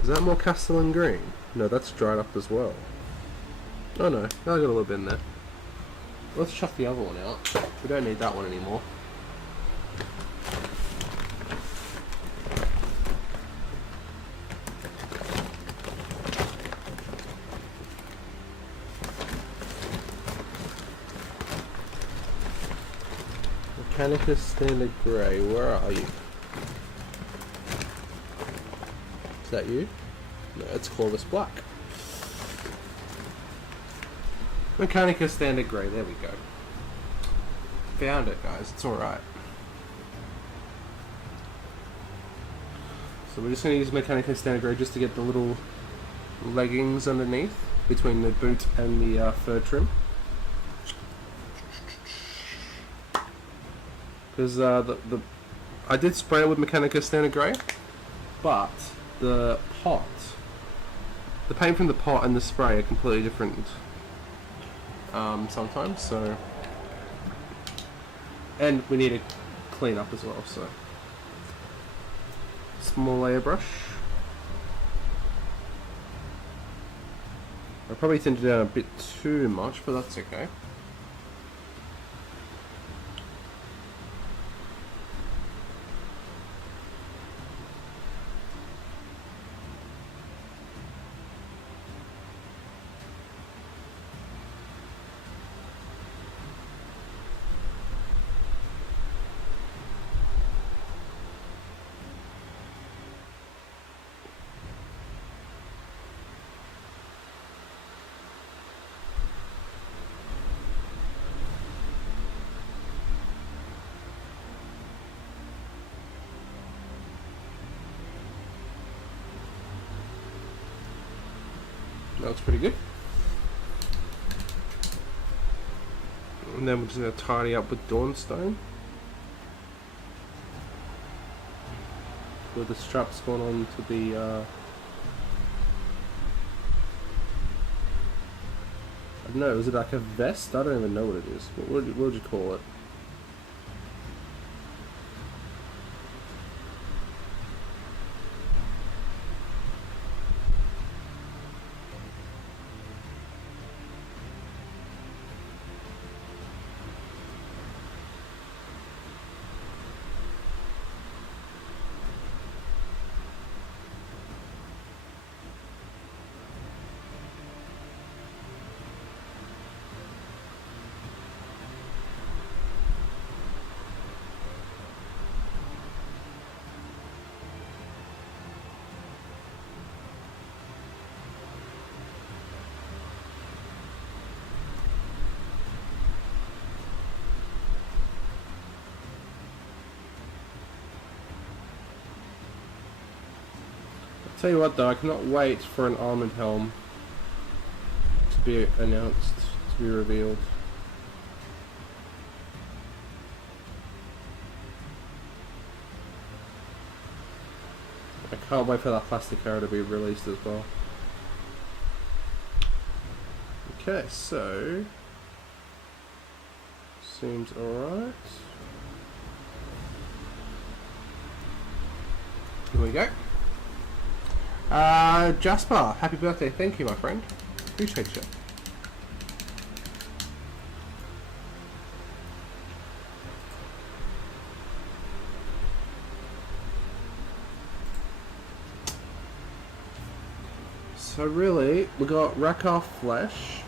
Is that more Castellan Green? No, that's dried up as well. Oh no, I got a little bit in there. Let's chuck the other one out. We don't need that one anymore. Mechanica Standard Grey, where are you? Is that you? No, it's Corvus Black. Mechanica Standard Grey, there we go. Found it, guys, it's alright. So we're just going to use Mechanica Standard Grey just to get the little leggings underneath, between the boot and the fur trim. Because I did spray it with Mechanica Standard Grey, but the pot, the paint from the pot and the spray are completely different sometimes, so, and we need to clean up as well, so small layer brush. I probably tinted down a bit too much, but that's okay. That looks pretty good. And then we're just going to tidy up with Dawnstone. Where the strap's gone on to the I don't know, is it like a vest? I don't even know what it is. What would you call it? Tell you what though, I cannot wait for an almond helm to be announced, to be revealed. I can't wait for that plastic arrow to be released as well. Okay, so seems alright. Here we go. Jasper, happy birthday. Thank you, my friend. Appreciate you. So really, we got rack off flesh,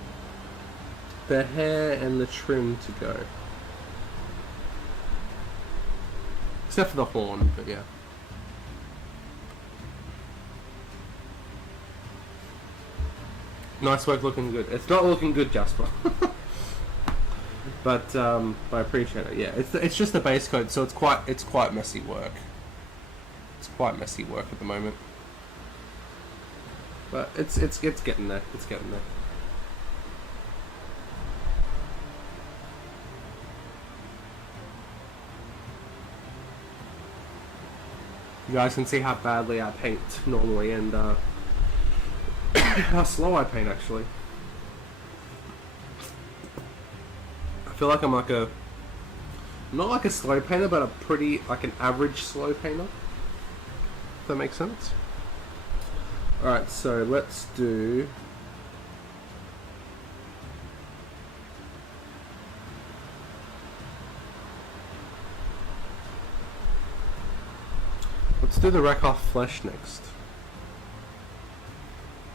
the hair and the trim to go. Except for the horn, but yeah. Nice work, looking good. It's not looking good, Jasper. But I appreciate it. Yeah, it's just the base coat, so it's quite messy work. It's quite messy work at the moment. But it's getting there. It's getting there. You guys can see how badly I paint normally, and how slow I paint actually. I feel like I'm like not like a slow painter, but like an average slow painter. If that makes sense. Alright, so let's do... Let's do the rack off flesh next.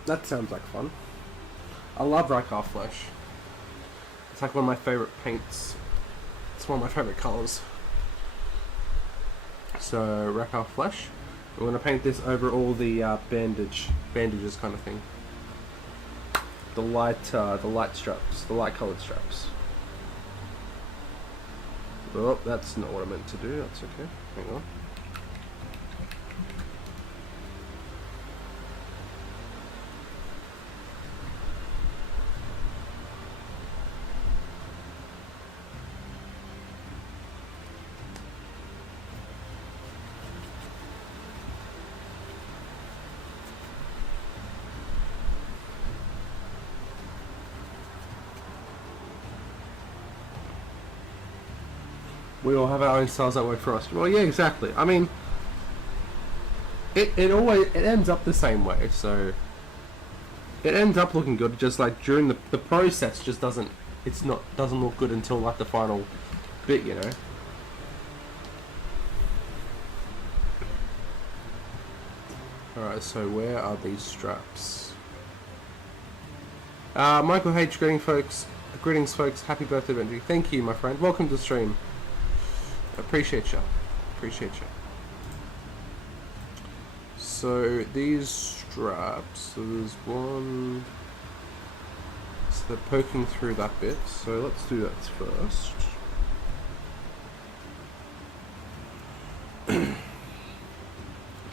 That sounds like fun. I love rack off flesh. It's like one of my favorite paints. It's one of my favorite colors. So, rack off flesh. I'm going to paint this over all the bandages kind of thing. The light straps, the light colored straps. Oh, that's not what I meant to do. That's okay. Hang on. We all have our own styles that work for us. Well, yeah, exactly. I mean, it ends up the same way. So it ends up looking good. Just like during the process, just doesn't look good until like the final bit, you know. All right. So where are these straps? Michael H. Greetings, folks. Happy birthday, Benji. Thank you, my friend. Welcome to the stream. Appreciate you. So these straps, so there's one, so they're poking through that bit, so let's do that first.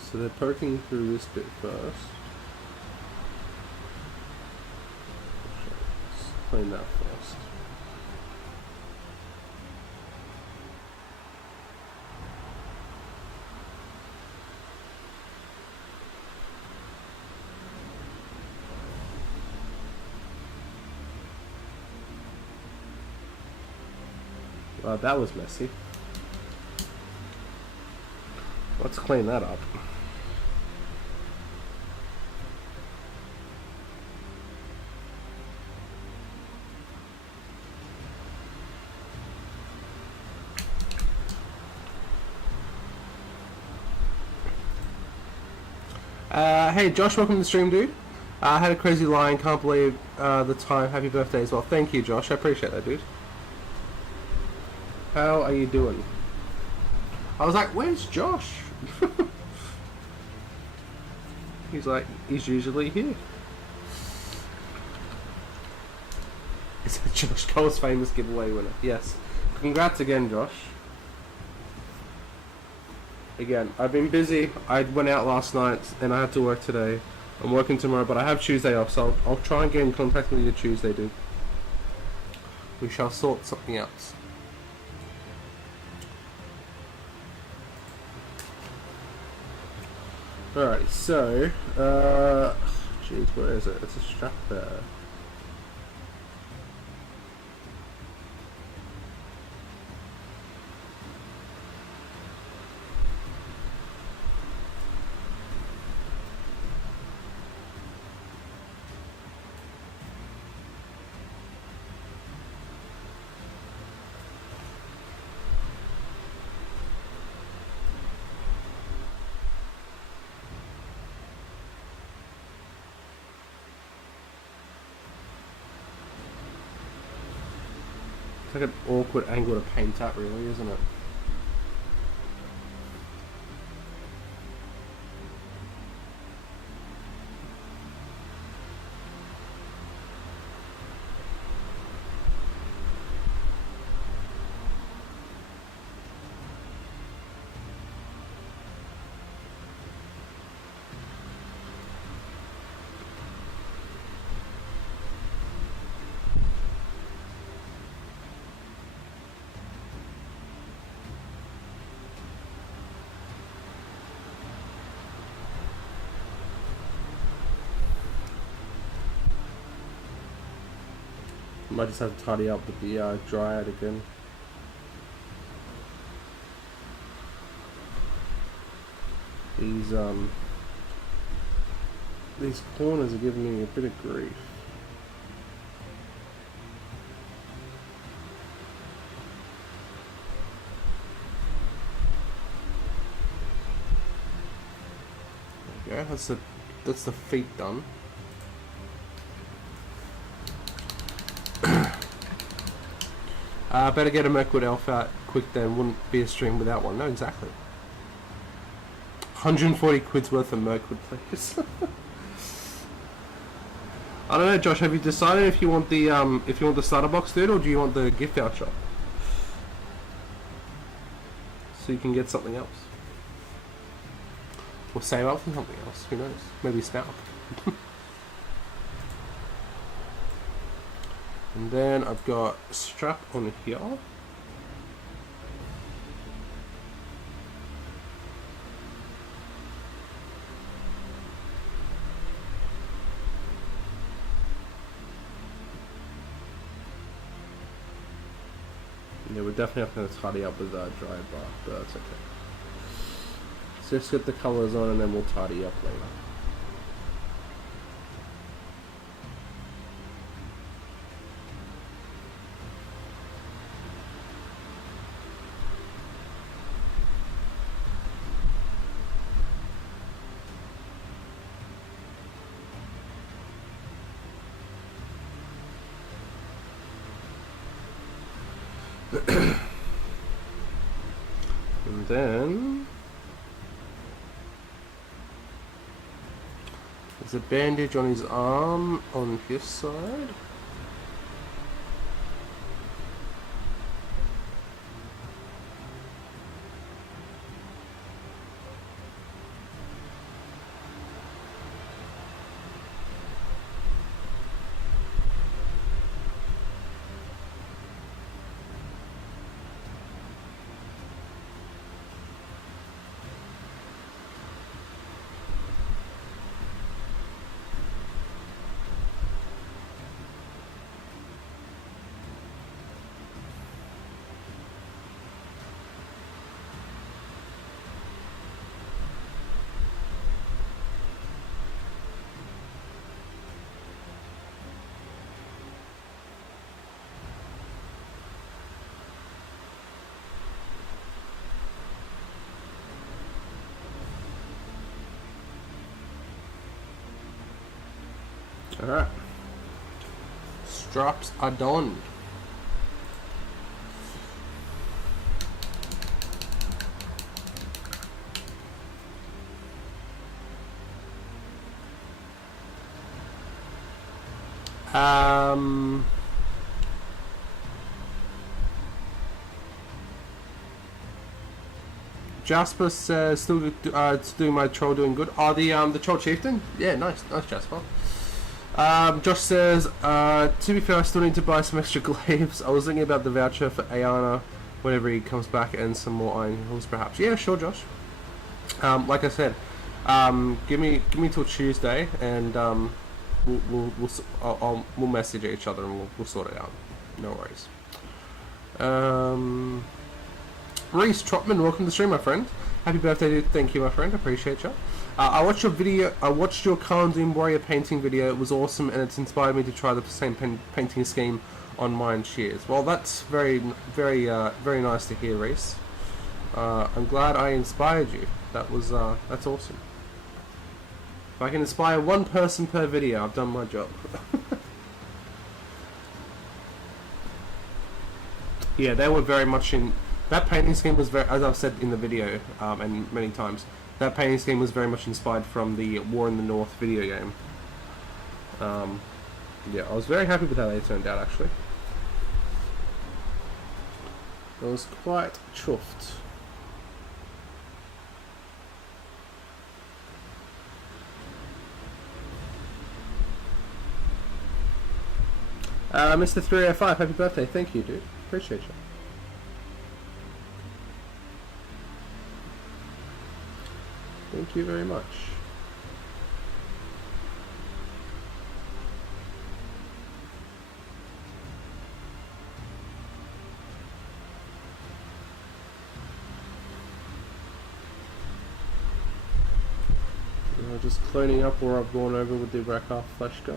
So they're poking through this bit first. Let's clean that first. That was messy. Let's clean that up. Hey Josh, welcome to the stream, dude. I had a crazy line, can't believe the time. Happy birthday as well. Thank you, Josh. I appreciate that, dude. How are you doing? I was like, where's Josh? He's like, he's usually here. Is it Josh Cole's famous giveaway winner? Yes. Congrats again, Josh. Again, I've been busy. I went out last night and I had to work today. I'm working tomorrow, but I have Tuesday off, so I'll try and get in contact with you Tuesday, dude. We shall sort something out. Alrighty, so, jeez, where is it? It's a strap there. It's like an awkward angle to paint at, really, isn't it? Might just have to tidy up with the dryad again. These corners are giving me a bit of grief. There we go. That's the feet done. Better get a Mirkwood Elf out quick then, wouldn't be a stream without one. No, exactly. 140 quid's worth of Mirkwood, please. I don't know, Josh, have you decided if you want the starter box, dude, or do you want the gift voucher? So you can get something else. Or save up for something else, who knows? Maybe Spout. And then I've got strap on here. Yeah, we're definitely not going to tidy up with dry bark, but that's okay. So just get the colours on and then we'll tidy up later. And then there's a bandage on his arm on his side. Alright. Straps are done. Jasper says still doing my troll doing good. Oh, the troll chieftain. Yeah, nice Jasper. Josh says to be fair, I still need to buy some extra glaives. I was thinking about the voucher for Ayana whenever he comes back and some more iron hills perhaps. Yeah, sure, Josh. Like I said, give me till Tuesday and we'll message each other and we'll sort it out. No worries. Reese Trotman, welcome to the stream, my friend. Happy birthday! Thank you, my friend. Appreciate you. I watched your video. I watched your Carndoon Warrior painting video. It was awesome, and it's inspired me to try the same painting scheme on mine. Cheers. Well, that's very nice to hear, Reese. I'm glad I inspired you. That's awesome. If I can inspire one person per video, I've done my job. Yeah, they were very much in... That painting scheme was very... As I've said in the video, and many times, that painting scheme was very much inspired from the War in the North video game. Yeah, I was very happy with how they turned out, actually. I was quite chuffed. Mr. 305, happy birthday. Thank you, dude. Appreciate you. Thank you very much. Just cleaning up where I've gone over with the Rakar flash guys.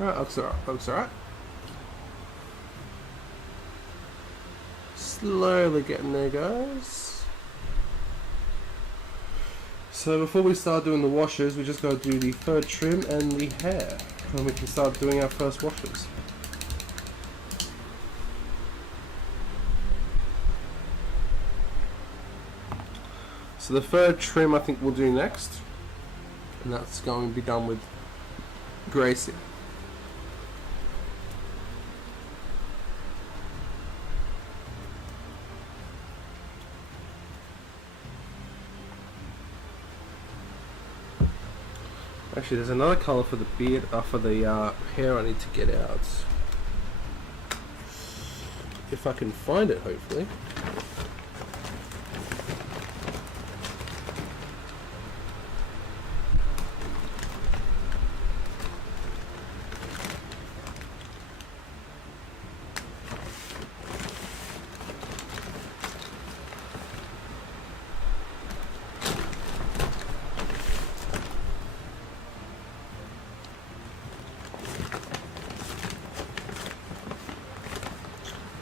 Alright, looks alright. Slowly getting there, guys. So before we start doing the washes, we just gotta do the fur trim and the hair, and we can start doing our first washes. So the fur trim I think we'll do next, and that's going to be done with Gracie. Actually, there's another colour for the beard, for the hair I need to get out. If I can find it, hopefully.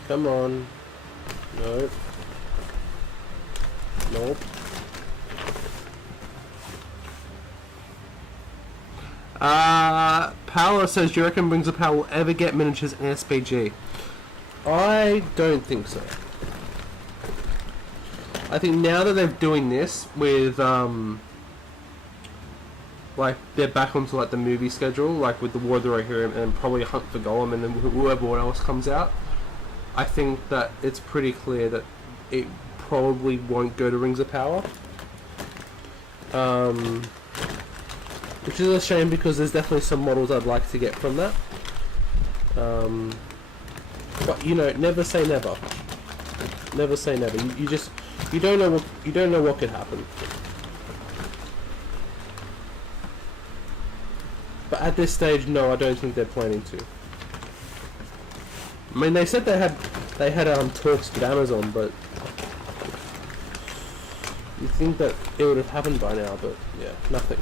Come on. Nope. Nope. Paolo says, do you reckon Rings of Power will ever get miniatures in SBG? I don't think so. I think now that they're doing this with, like, they're back onto, like, the movie schedule, like, with the War of the Rohirrim and probably Hunt for Golem and then whoever else comes out, I think that it's pretty clear that it probably won't go to Rings of Power. Which is a shame because there's definitely some models I'd like to get from that. But, you know, never say never. Never say never. You don't know what could happen. But at this stage, no, I don't think they're planning to. I mean, they said they had talks with Amazon, but you think that it would have happened by now, but yeah, nothing.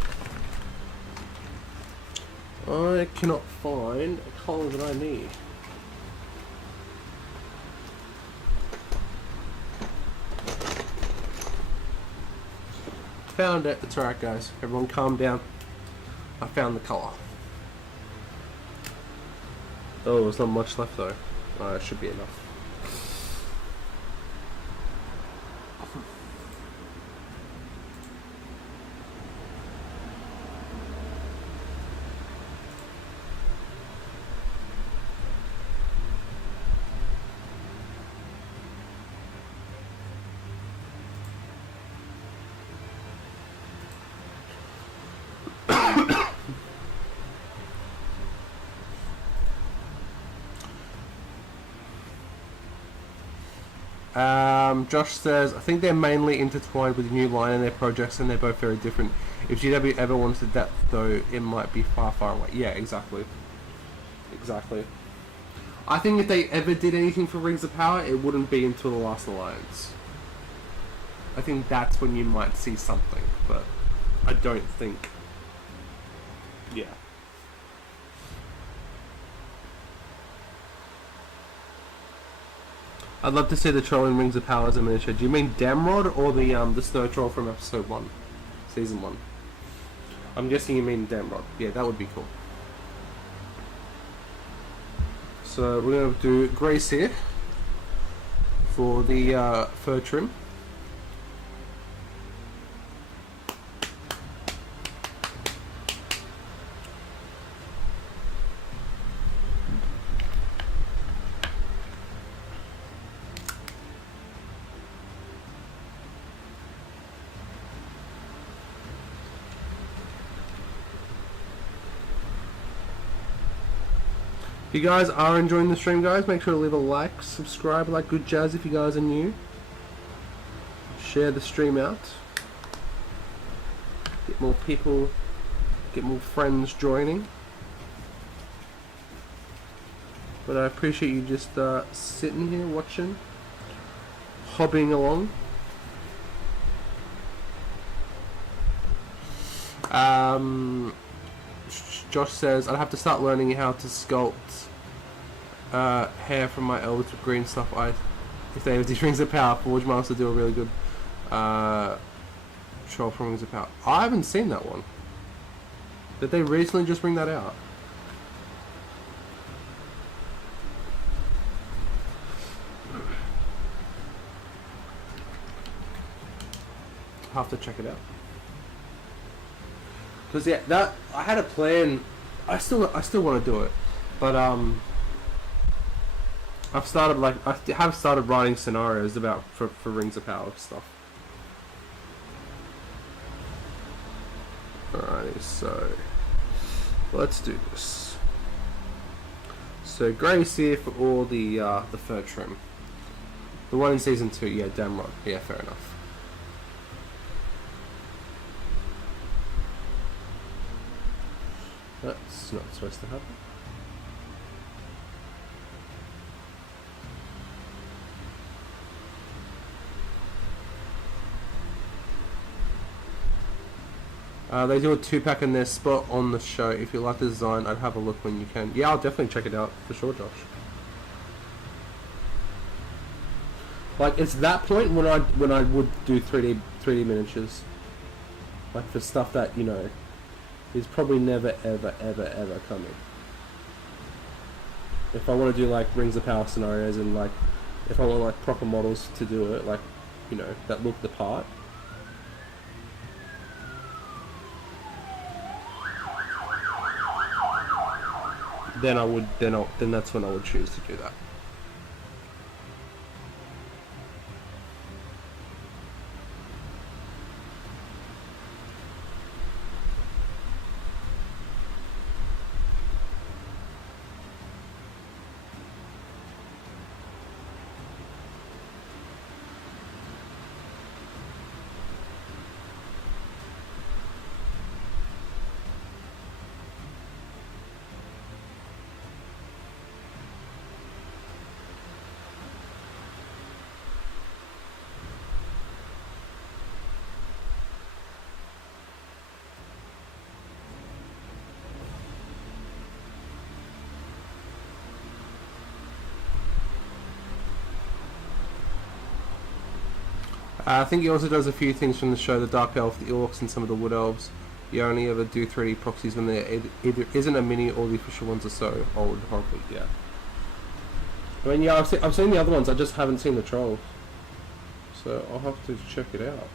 I cannot find a color that I need. Found it. It's alright, guys. Everyone calm down. I found the color. Oh, there's not much left though. It should be enough. Josh says, I think they're mainly intertwined with the new line in their projects and they're both very different. If GW ever wanted that though, it might be far, far away. Yeah, exactly. Exactly. I think if they ever did anything for Rings of Power, it wouldn't be until the Last Alliance. I think that's when you might see something, but I don't think... Yeah. I'd love to see the troll in Rings of Power as a miniature. Do you mean Damrod or the snow troll from episode 1? Season 1. I'm guessing you mean Damrod. Yeah, that would be cool. So we're going to do Grace here for the fur trim. If you guys are enjoying the stream, guys, make sure to leave a like, subscribe, like good jazz if you guys are new. Share the stream out. Get more people, get more friends joining. But I appreciate you just sitting here watching, hobbing along. Josh says, I'd have to start learning how to sculpt hair from my elves with green stuff. If they have these Rings of Power, Forge Master do a really good troll from Rings of Power. I haven't seen that one. Did they recently just bring that out? I'll have to check it out. Because yeah, that I had a plan. I still want to do it, but I've started I have started writing scenarios about for Rings of Power stuff. Alrighty, so let's do this. So Grace here for all the fur trim. The one in season 2, yeah, Damrod. Yeah, fair enough. That's not supposed to happen. They do a 2-pack in their spot on the show. If you like the design, I'd have a look when you can. Yeah, I'll definitely check it out for sure, Josh. Like, it's that point when I would do 3D miniatures. Like for stuff that, you know, is probably never ever coming. If I want to do like Rings of Power scenarios and like if I want like proper models to do it, like, you know, that look the part. Then that's when I would choose to do that. I think he also does a few things from the show, the Dark Elf, the Orcs, and some of the Wood Elves. You only ever do 3D proxies when there either isn't a mini or the official ones are so old and horrible, yeah. I mean, yeah, I've seen the other ones, I just haven't seen the Trolls. So I'll have to check it out.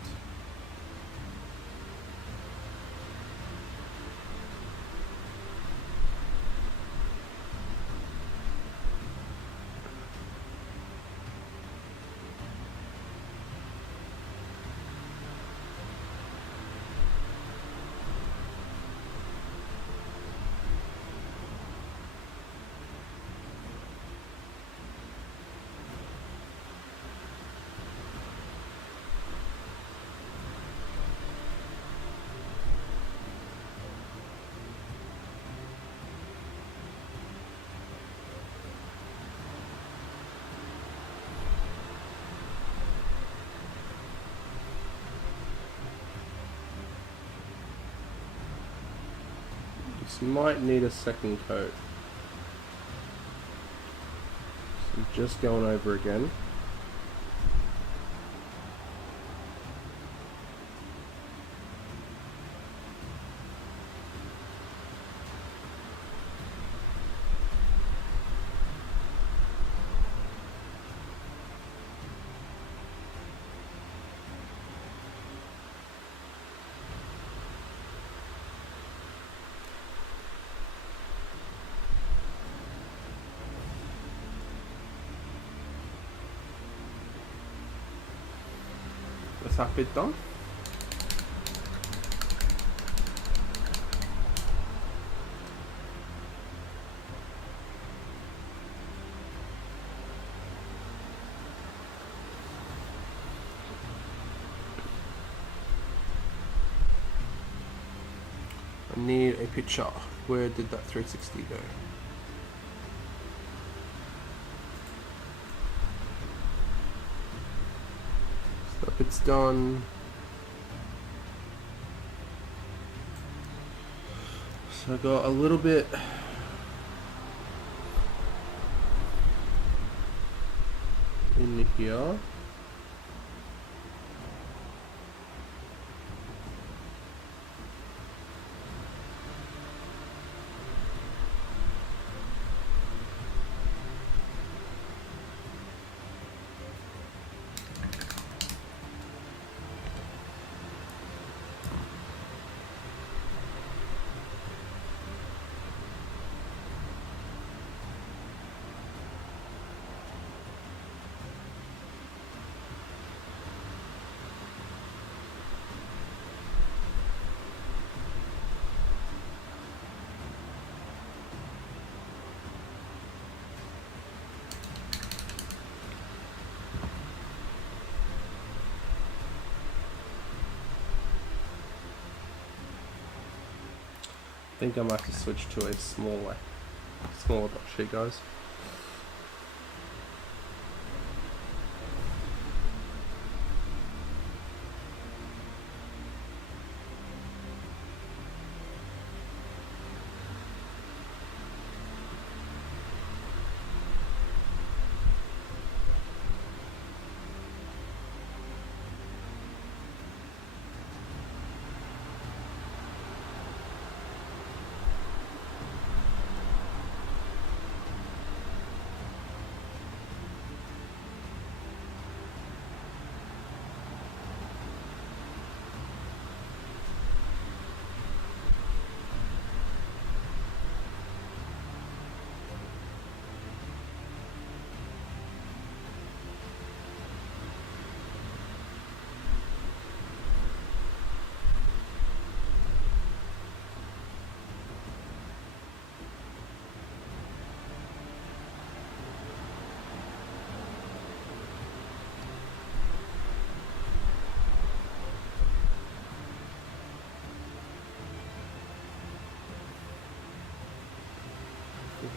This might need a second coat. So I'm just going over again. That's that bit done. I need a picture. Where did that 360 go? So that bit's done. So I got a little bit in here. I think I might have to switch to a smaller dot sheet, guys.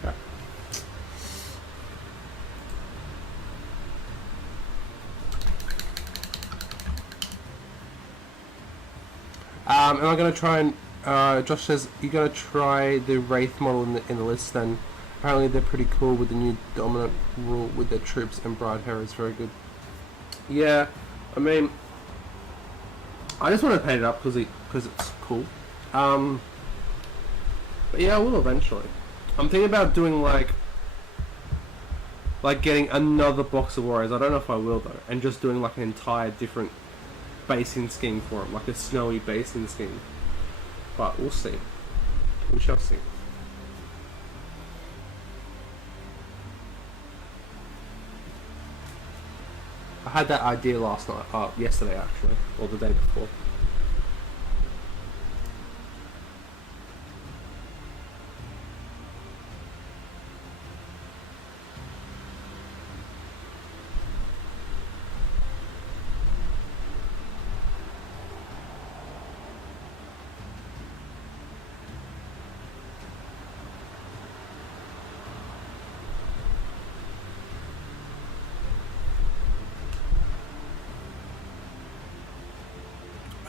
Okay. Am I going to try and... Josh says, you're going to try the Wraith model in the list then. Apparently they're pretty cool with the new dominant rule with their troops, and Bride Hera is very good. Yeah, I mean, I just want to paint it up because it's cool. But yeah, I will eventually. I'm thinking about doing like getting another box of Warriors. I don't know if I will though, and just doing like an entire different basing scheme for them, like a snowy basing scheme. But we'll see. We shall see. I had that idea last night, yesterday actually, or the day before.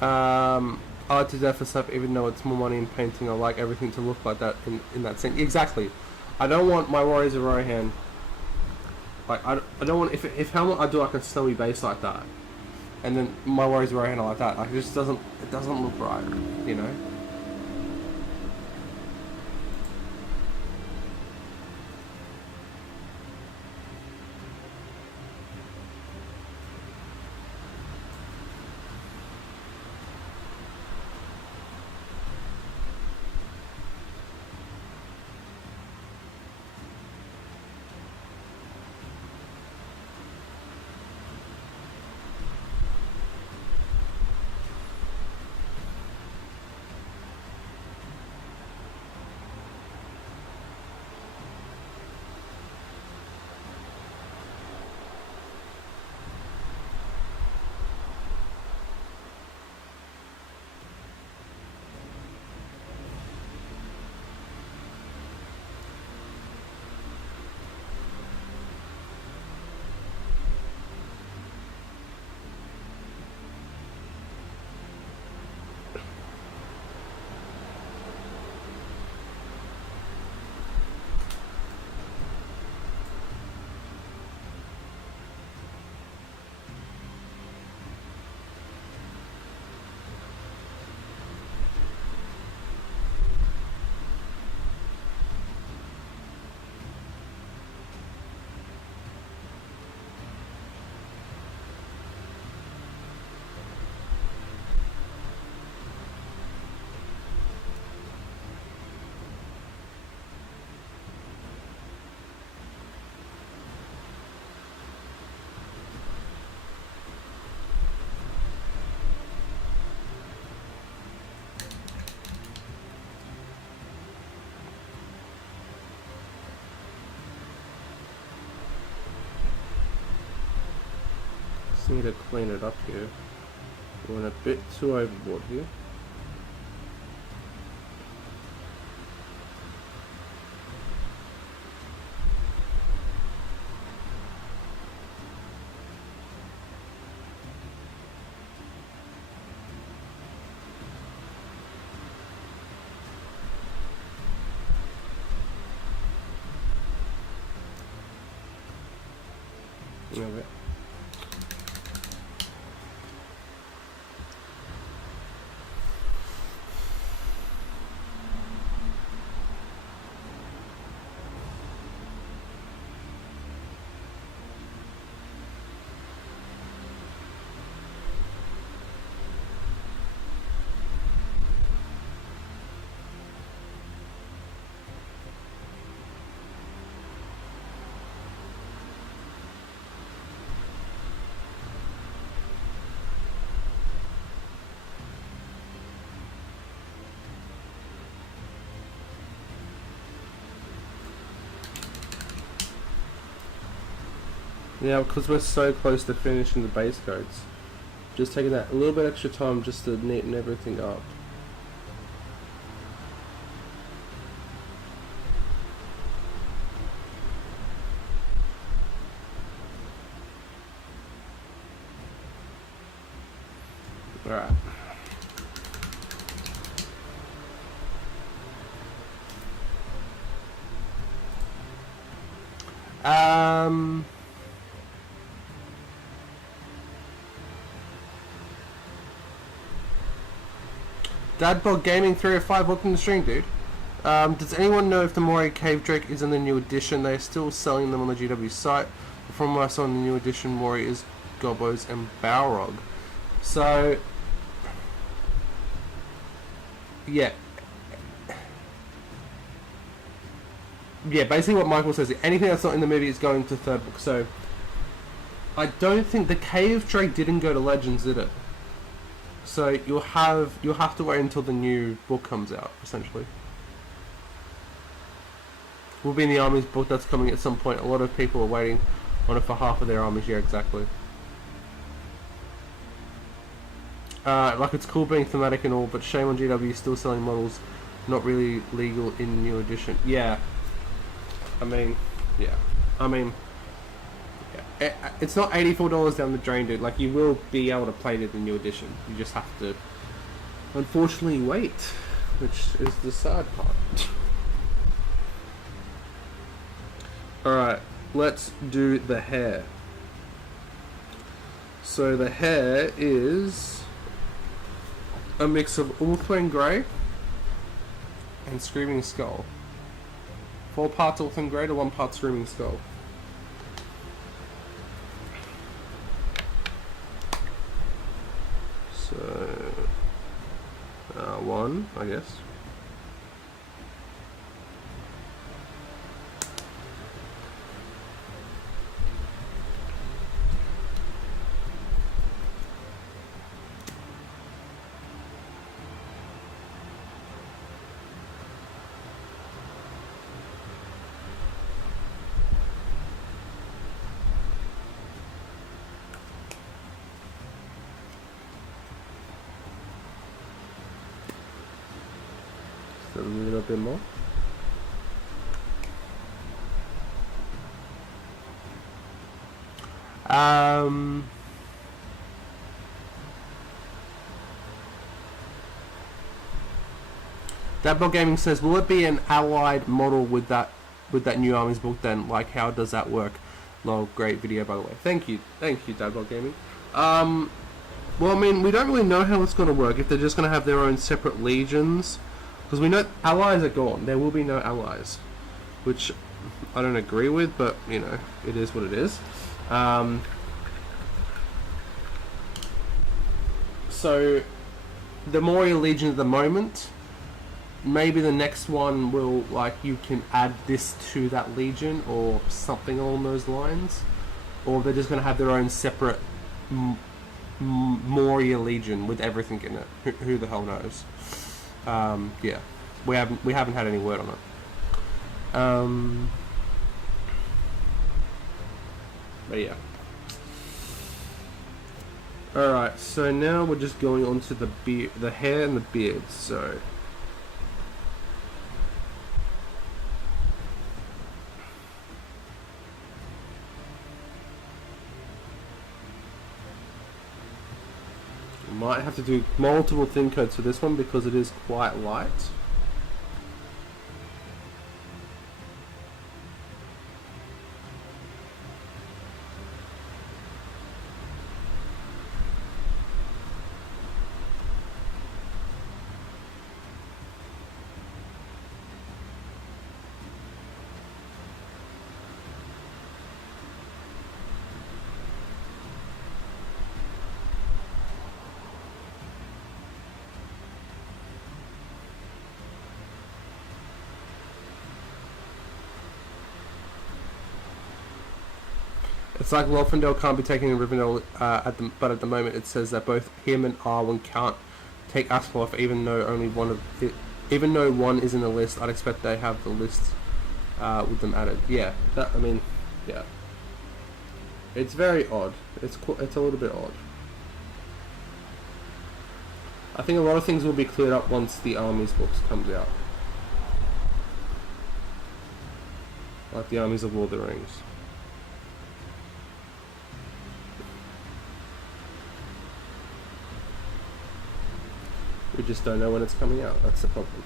I like to do that for stuff even though it's more money in painting. I like everything to look like that in that sense. Exactly. I don't want my Warriors of Rohan, like I don't want, if Helm I do like a snowy base like that, and then my Warriors of Rohan are like that, like it just doesn't look right, you know? Need to clean it up here. We went a bit too overboard here. Okay. Yeah, because we're so close to finishing the base coats. Just taking that a little bit extra time just to neaten everything up. Alright. Dadbog Gaming 305, welcome to the stream, dude. Does anyone know if the Moray Cave Drake is in the new edition? They are still selling them on the GW site. From what I saw in the new edition, Moray is Gobos and Balrog. So, yeah. Yeah, basically what Michael says, anything that's not in the movie is going to third book. So, I don't think the Cave Drake didn't go to Legends, did it? So you'll have to wait until the new book comes out, essentially. Will be in the army's book that's coming at some point. A lot of people are waiting on it for half of their armies. Yeah, exactly. Like, it's cool being thematic and all, but shame on GW still selling models not really legal in new edition. Yeah. I mean, yeah. It's not $84 down the drain, dude. Like, you will be able to play it in the new edition. You just have to, unfortunately, wait, which is the sad part. Alright, let's do the hair. So the hair is a mix of Ulthuan Grey and Screaming Skull. 4 parts Ulthuan Grey to 1 part Screaming Skull. So, 1, I guess. A little bit more. Dadbot Gaming says, will it be an allied model with that new armies book then? Like, how does that work? Lol, great video, by the way. Thank you, Dadbot Gaming. Well, I mean, we don't really know how it's going to work, if they're just going to have their own separate legions. Because we know allies are gone. There will be no allies. Which I don't agree with, but, you know, it is what it is. So, the Moria Legion at the moment, maybe the next one will, like, you can add this to that Legion, or something along those lines. Or they're just going to have their own separate Moria Legion with everything in it. Who the hell knows? Yeah, we haven't had any word on it. But yeah. Alright, so now we're just going on to the hair and the beard, so might have to do multiple thin coats for this one because it is quite light. It's like Wolfendale can't be taken in Rivendell, but at the moment it says that both him and Arwen can't take Aspelef, even though one is in the list. I'd expect they have the list with them added. Yeah, I mean, yeah, it's very odd. It's a little bit odd. I think a lot of things will be cleared up once the Armies books comes out, like the Armies of Lord of the Rings. We just don't know when it's coming out. That's the problem.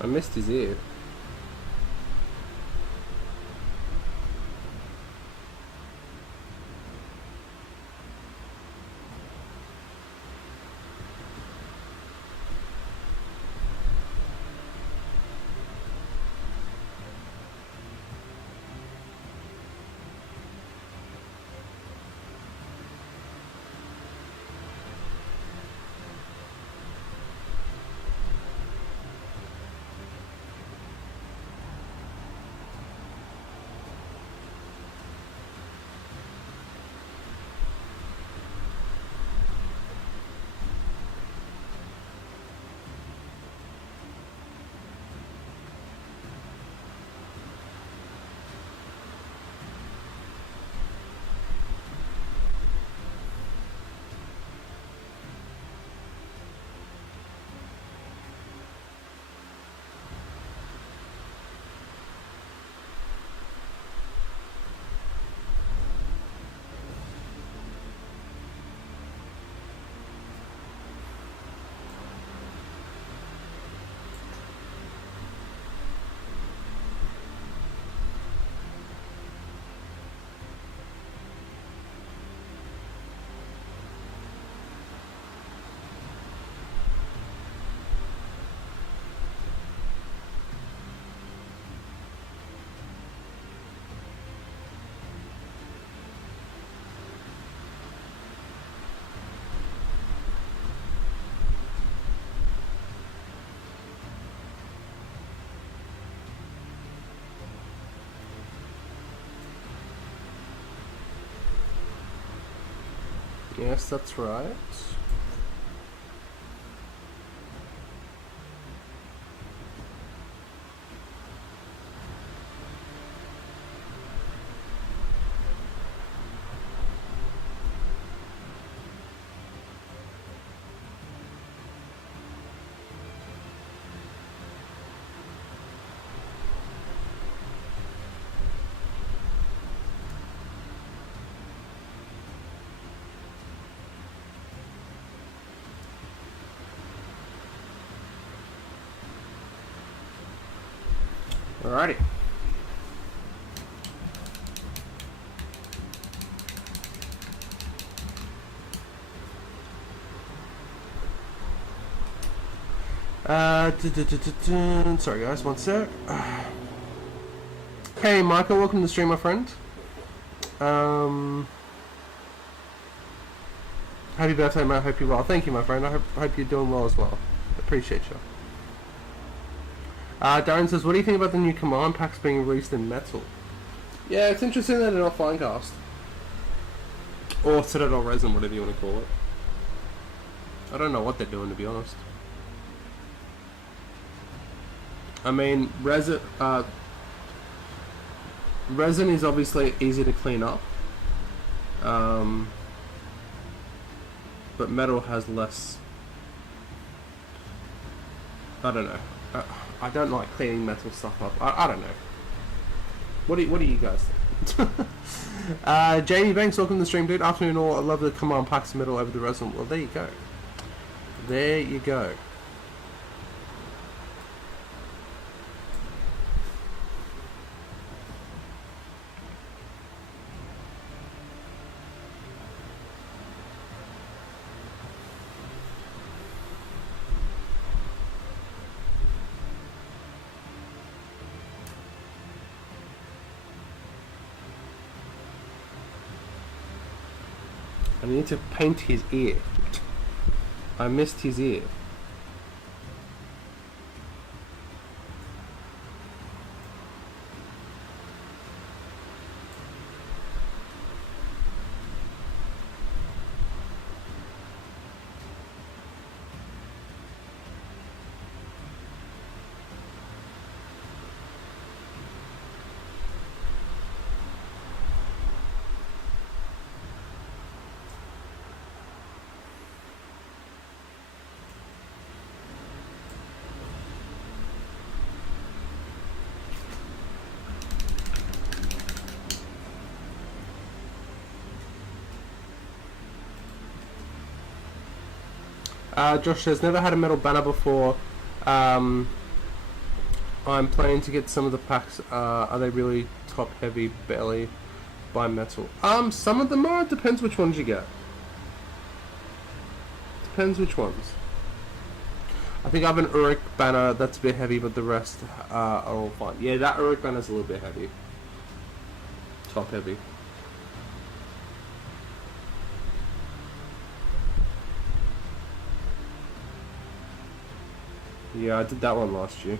I missed his ear. Yes, that's right. Alrighty. Sorry guys, one sec. Hey Michael, welcome to the stream, my friend. Happy birthday, mate. I hope you're well. Thank you, my friend. I hope you're doing well as well. Appreciate you. Darren says, what do you think about the new command packs being released in metal? Yeah, it's interesting that they're not Finecast. Or Citadel Resin, whatever you want to call it. I don't know what they're doing, to be honest. I mean, resin is obviously easy to clean up. But metal has less... I don't know. I don't like cleaning metal stuff up. I don't know. What do you guys think? Jamie Banks, welcome to the stream, dude. Afternoon all. I love the command packs metal over the resin. Well, there you go. There you go. I need to paint his ear. I missed his ear. Josh says, never had a metal banner before. I'm planning to get some of the packs. Are they really top heavy? Barely by metal. Some of them are. Depends which ones you get. Depends which ones. I think I have an Uruk banner that's a bit heavy, but the rest are all fine. Yeah, that Uruk banner's a little bit heavy. Top heavy. Yeah, I did that one last year.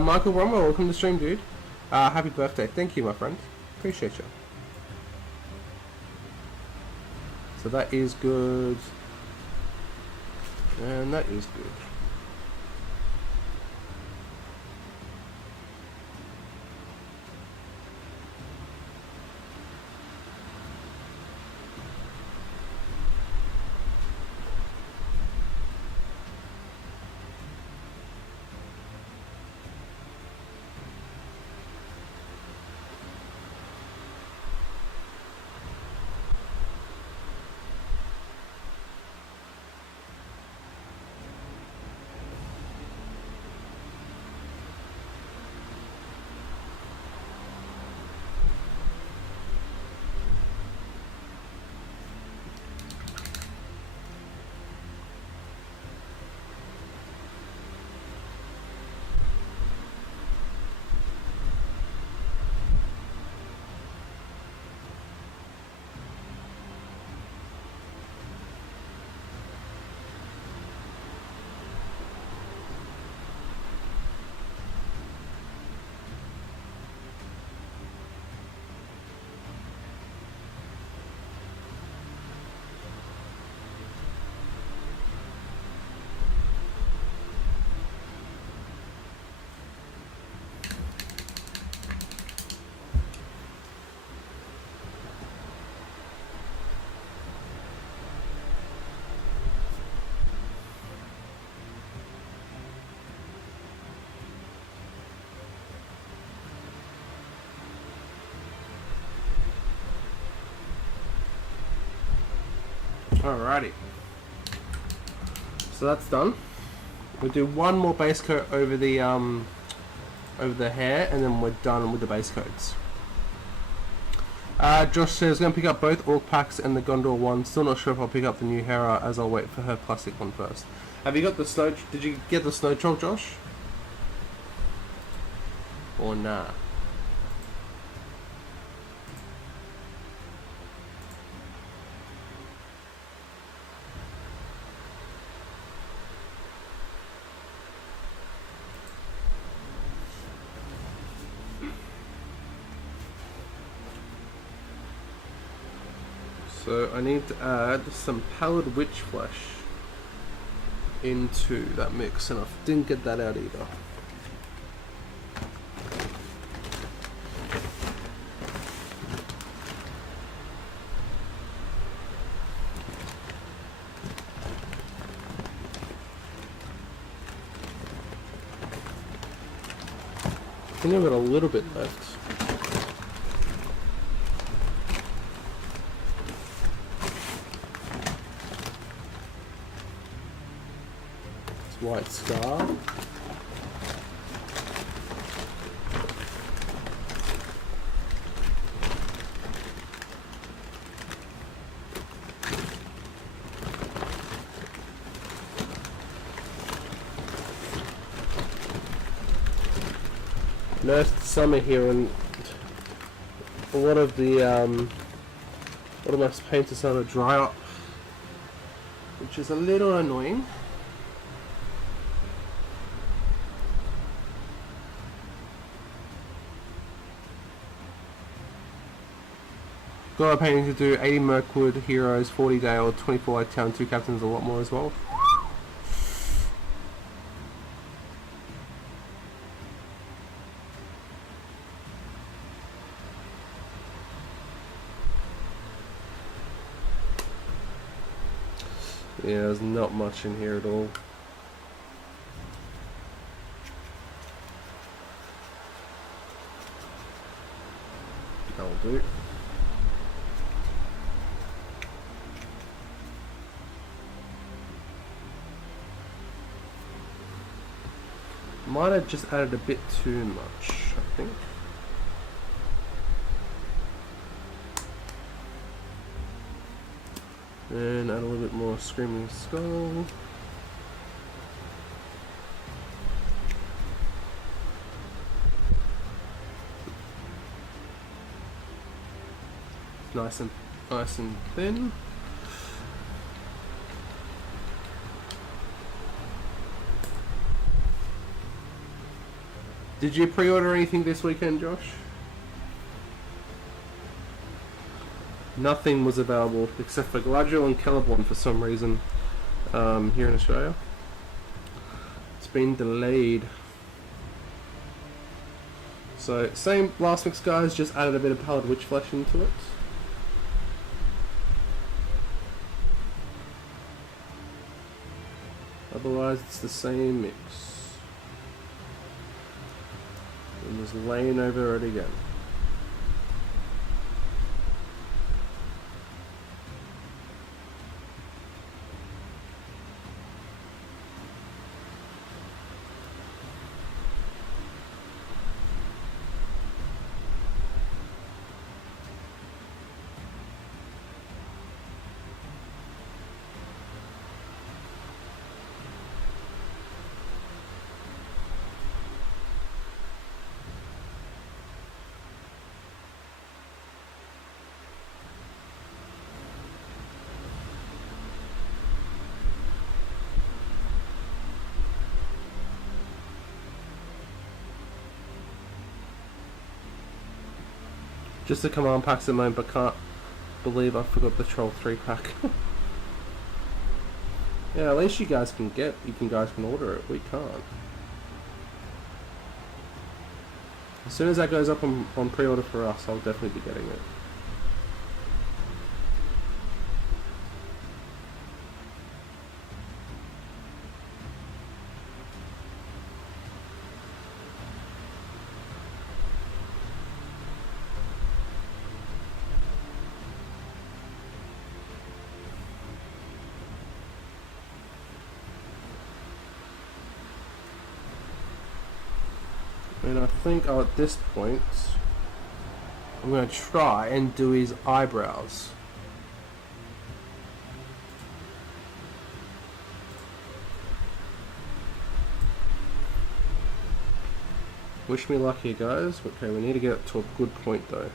Michael Romwell, welcome to the stream, dude. Happy birthday. Thank you, my friend. Appreciate you. So that is good. And that is good. Alrighty. So that's done. We'll do one more base coat over the hair, and then we're done with the base coats. Josh says going to pick up both Orc packs and the Gondor one. Still not sure if I'll pick up the new Hera, as I'll wait for her classic one first. Have you got the snow? Did you get the snow troll, Josh? Or nah? So I need to add some pallid witch flesh into that mix, and I didn't get that out either. I think I've got a little bit left. White star. Nice summer here, and a lot of my paint is starting to dry up, which is a little annoying. Got a painting to do, 80 Mirkwood heroes, 40 Dale, 24 Lake Town, 2 captains, a lot more as well. Yeah, there's not much in here at all. That'll do. Might have just added a bit too much, I think. And add a little bit more Screaming Skull. Nice and thin. Did you pre-order anything this weekend, Josh? Nothing was available except for Galadriel and Celeborn for some reason here in Australia. It's been delayed. So same last mix, guys, just added a bit of Pallid Witch Flesh into it. Otherwise it's the same mix. And just laying over it again. Just the command packs at the moment, but can't believe I forgot the Troll 3 pack. Yeah, at least you guys can order it. We can't. As soon as that goes up on pre-order for us, I'll definitely be getting it. And I think at this point, I'm going to try and do his eyebrows. Wish me luck here, guys. Okay, we need to get it to a good point though.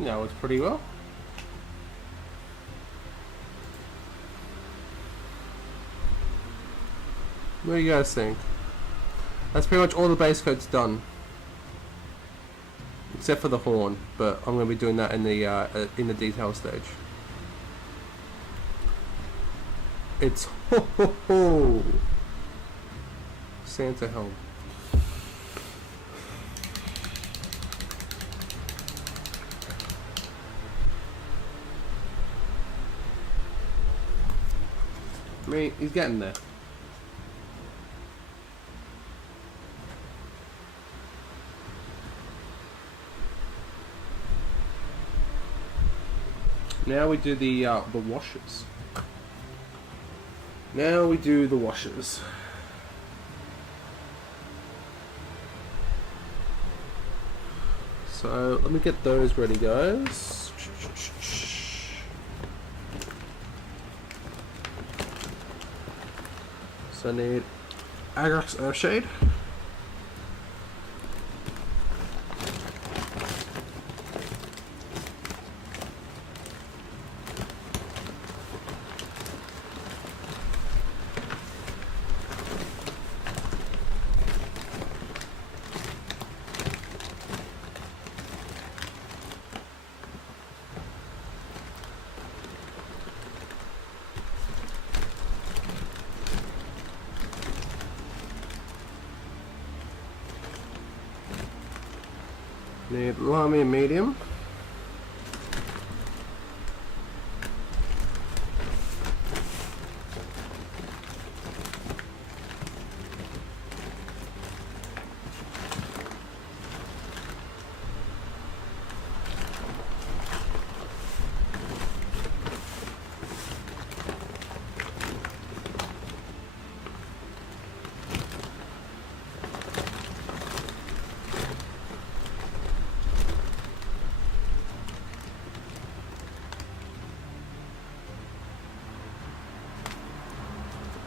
That works pretty well. What do you guys think? That's pretty much all the base coat's done, except for the horn. But I'm going to be doing that in the detail stage. It's ho ho ho Santa Helm. I mean, he's getting there. Now we do the washers. Now we do the washers. So let me get those ready, guys. So I need Agrax Earthshade. Need Lamia medium.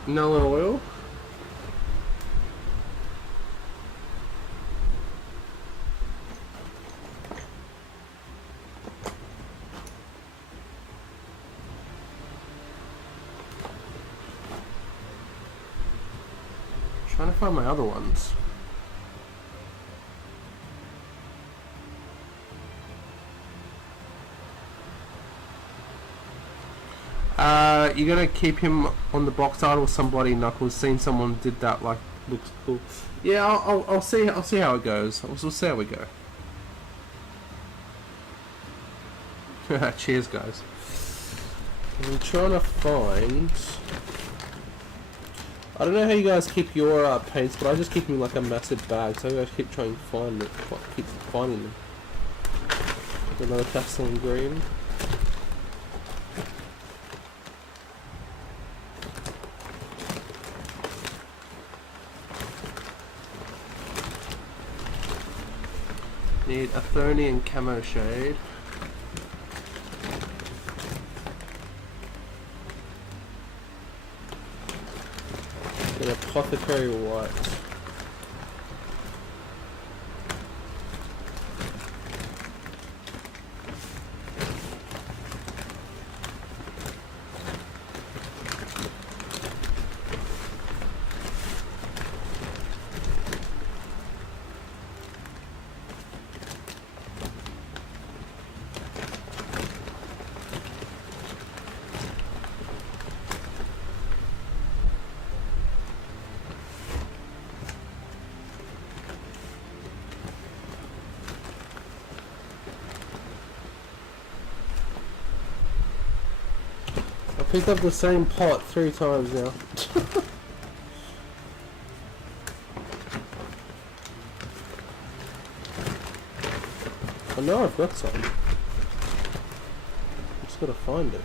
No oil. Trying to find my other ones. You're gonna keep him on the box art or somebody, Knuckles? Seen someone did that, like, looks cool. Yeah, I'll see how it goes. We'll see how we go. Cheers, guys. I'm trying to find. I don't know how you guys keep your paints, but I just keep them in like a massive bag, so I guys keep trying to find it, keep finding them. Another Castellan green. Need a Athonian camo shade. An apothecary white. Picked up the same pot 3 times now. I know I've got some. Just gotta find it.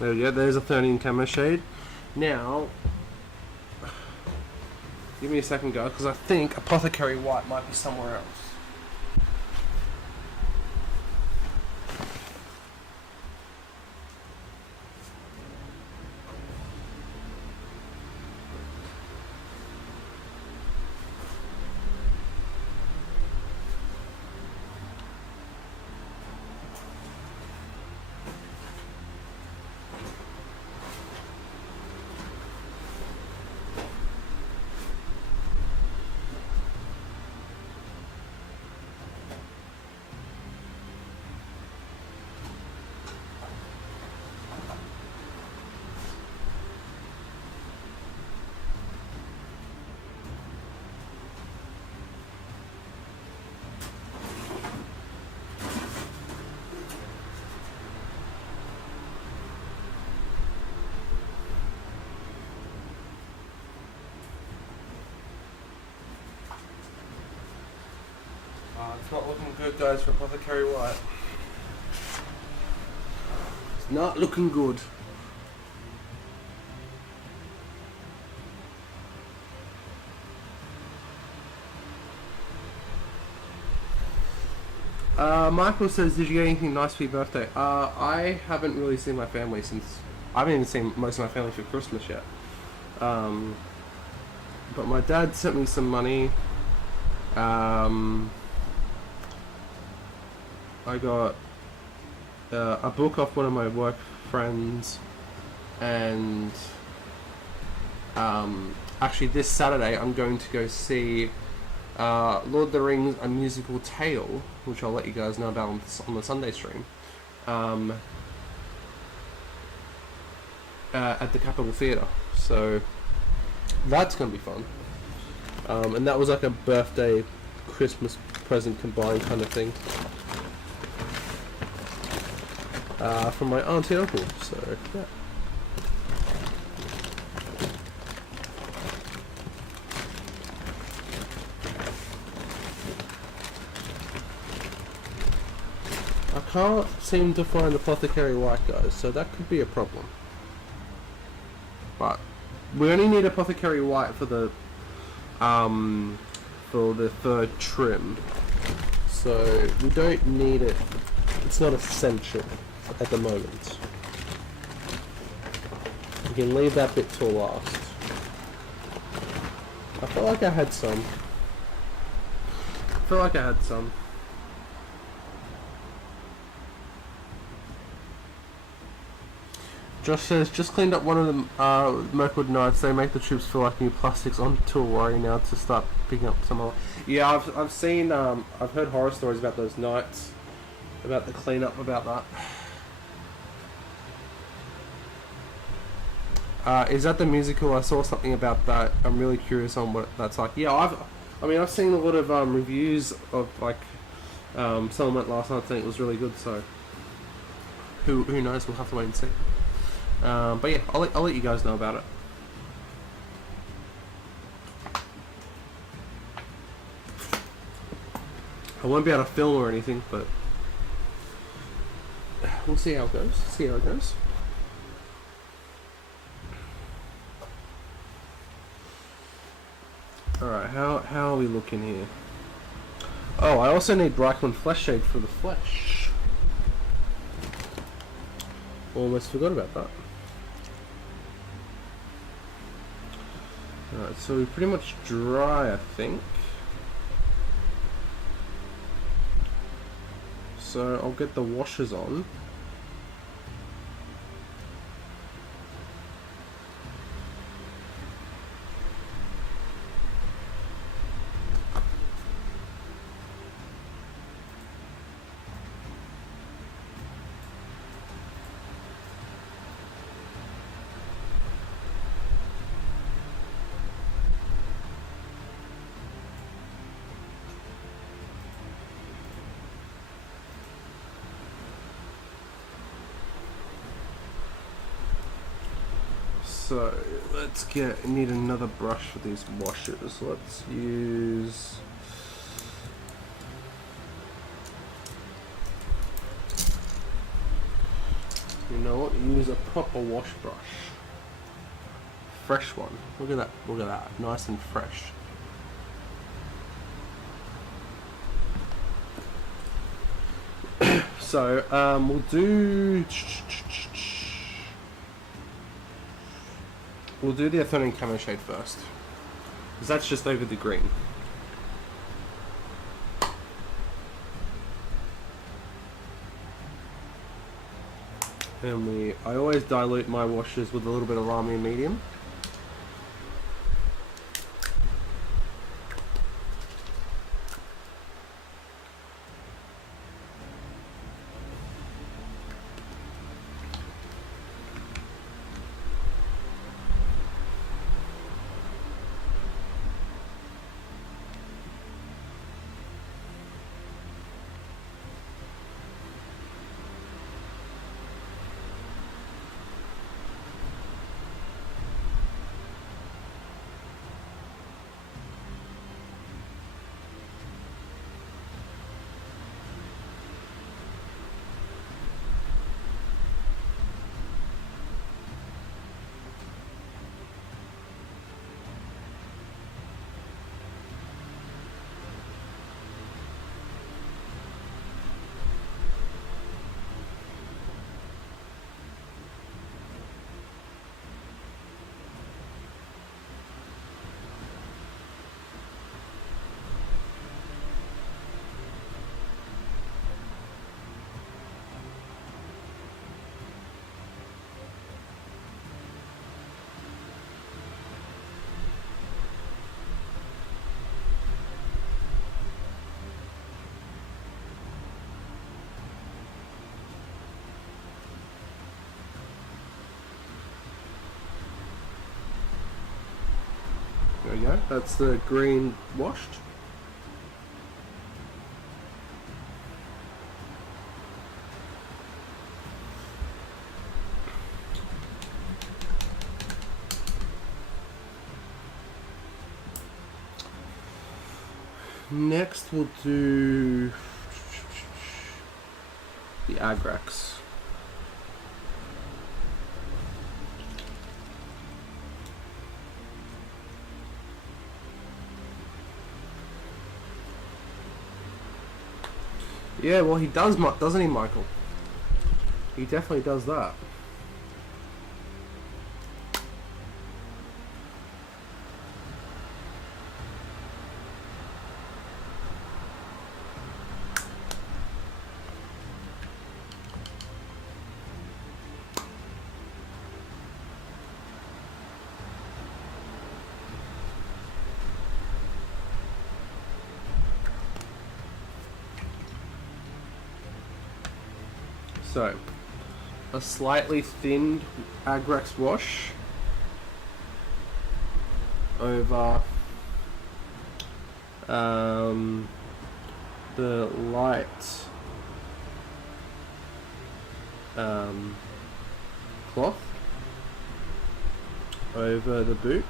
There we go, there's a Athonian camo shade. Now, give me a second, guys, because I think apothecary white might be somewhere else. It's not looking good, guys, for Apothecary White. It's not looking good. Michael says, did you get anything nice for your birthday? I haven't really seen my family since... I haven't even seen most of my family for Christmas yet. But my dad sent me some money. I got a book off one of my work friends, and actually this Saturday I'm going to go see Lord of the Rings: A Musical Tale, which I'll let you guys know about on the Sunday stream, at the Capitol Theatre. So that's going to be fun. And that was like a birthday, Christmas present combined kind of thing. From my auntie and uncle, so yeah. I can't seem to find Apothecary White, guys, so that could be a problem. But we only need Apothecary White for the third trim, so we don't need it. It's not essential at the moment. We can leave that bit till last. I felt like I had some. Josh says, just cleaned up one of the Mirkwood Nights. They make the troops feel like new plastics. On to a worry now to start picking up some more. Yeah, I've seen, I've heard horror stories about those nights, about the cleanup, about that. Is that the musical? I saw something about that. I'm really curious on what that's like. Yeah, I've seen a lot of reviews of like someone went last night saying it was really good. So who knows? We'll have to wait and see. But yeah, I'll let you guys know about it. I won't be able to film or anything, but we'll see how it goes. Alright, how are we looking here? Oh, I also need Brightman Flesh Shade for the flesh. Almost forgot about that. Alright, so we're pretty much dry, I think. So I'll get the washers on. So let's need another brush for these washers. Let's use use a proper wash brush. Fresh one. Look at that. Nice and fresh. So we'll do the Athenian Camo Shade first, because that's just over the green. And I always dilute my washes with a little bit of Lamy Medium. There we go. That's the green washed. Next we'll do the Agrax. Yeah, well he does, doesn't he, Michael? He definitely does that. So, a slightly thinned Agrax wash over the light cloth over the boots.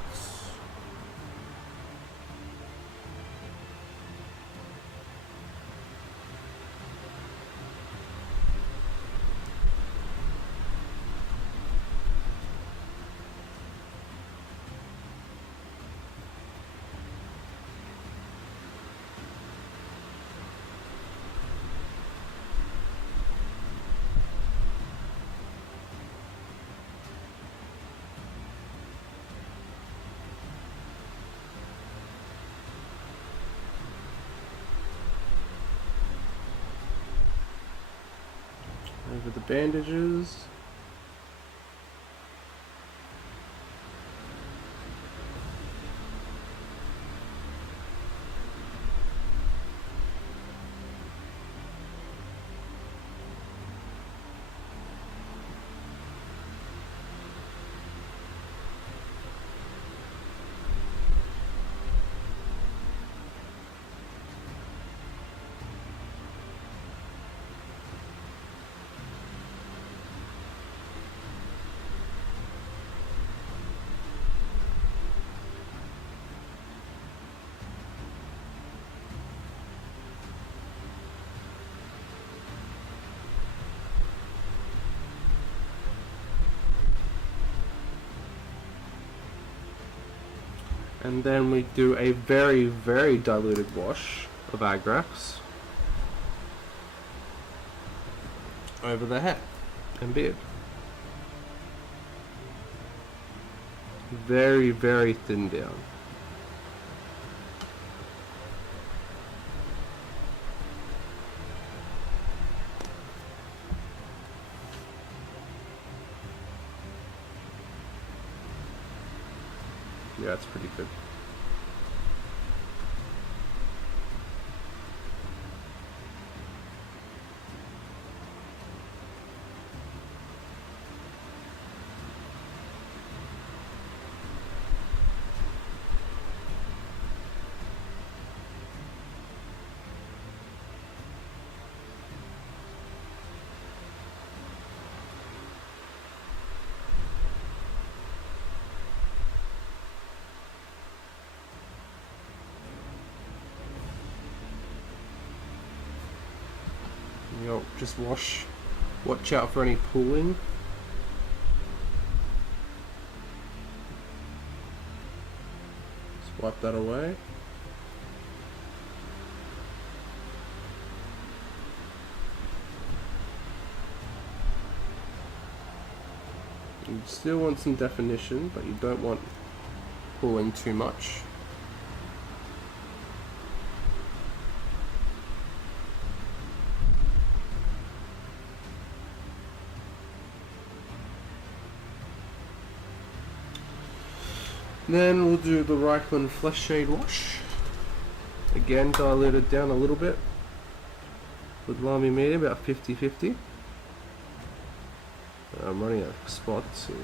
Over the bandages. And then we do a very, very diluted wash of Agrax over the head and beard. Very, very thin down. Yeah, it's pretty good. Just watch out for any pooling. Just wipe that away. You still want some definition, but you don't want pooling too much. Then we'll do the Reichland Flesh Shade Wash. Again, diluted down a little bit with Lamy Medium, about 50-50. I'm running out of spots here.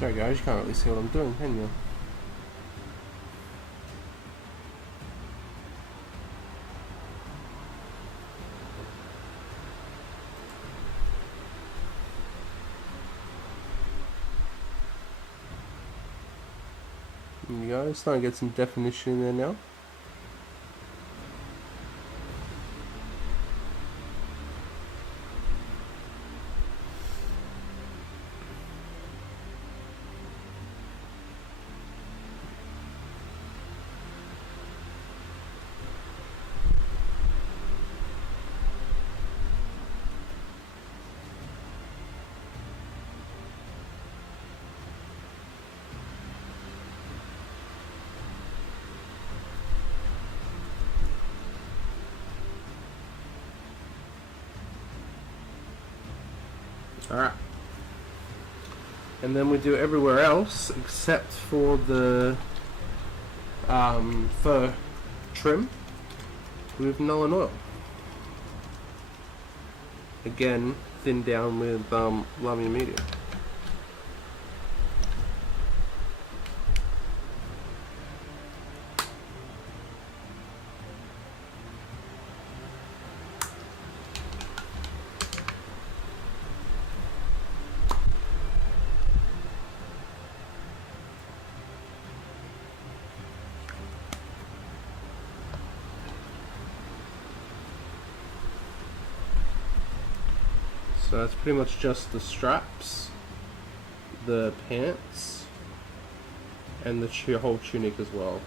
Sorry guys, you can't really see what I'm doing, can you? There you go, starting to get some definition in there now. Alright. And then we do everywhere else except for the fur trim with Nolan oil. Again, thin down with Lummy Media. So that's pretty much just the straps, the pants, and the whole tunic as well.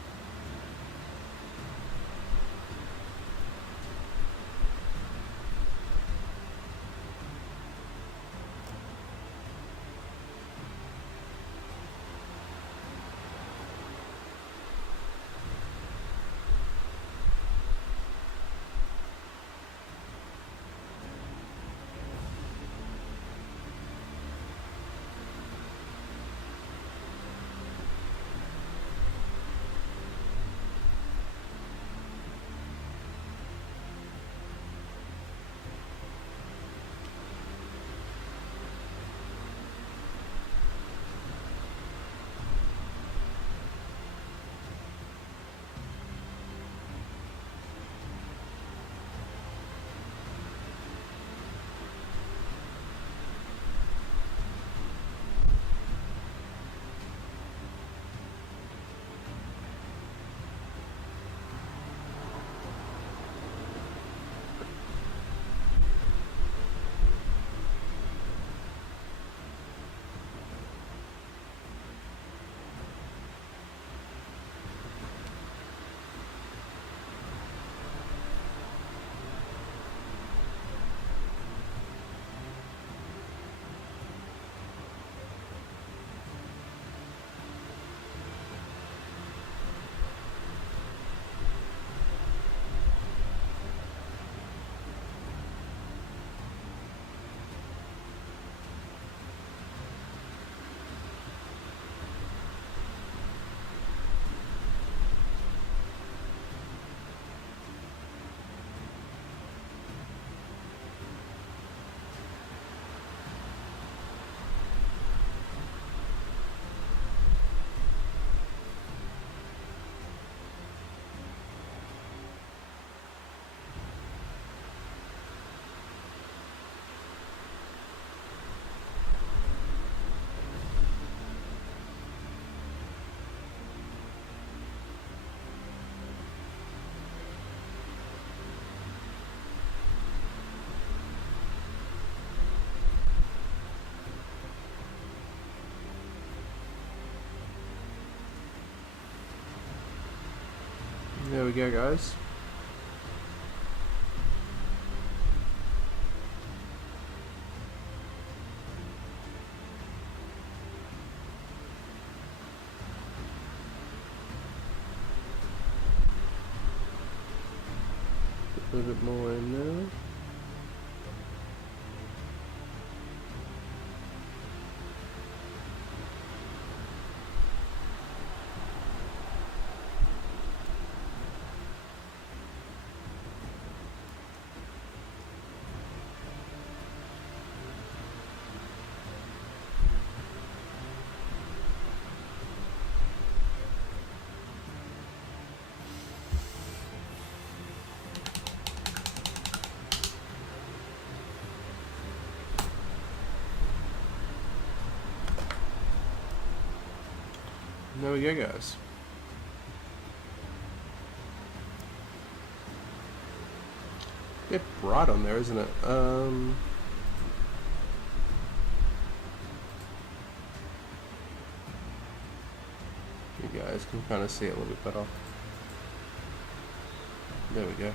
There we go, guys. A little bit more in there. There we go, guys. A bit bright on there, isn't it? You guys can kind of see it a little bit better. There we go.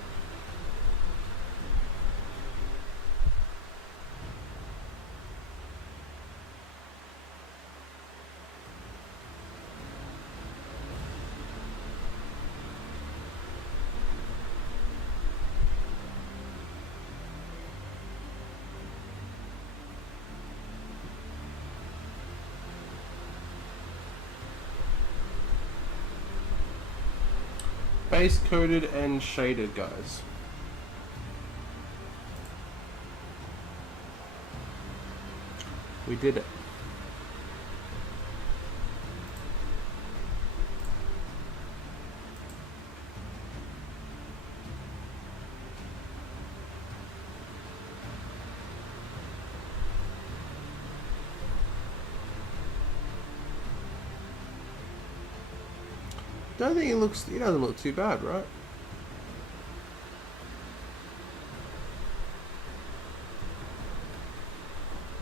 Base coated and shaded, guys. We did it. Don't think he doesn't look too bad, right?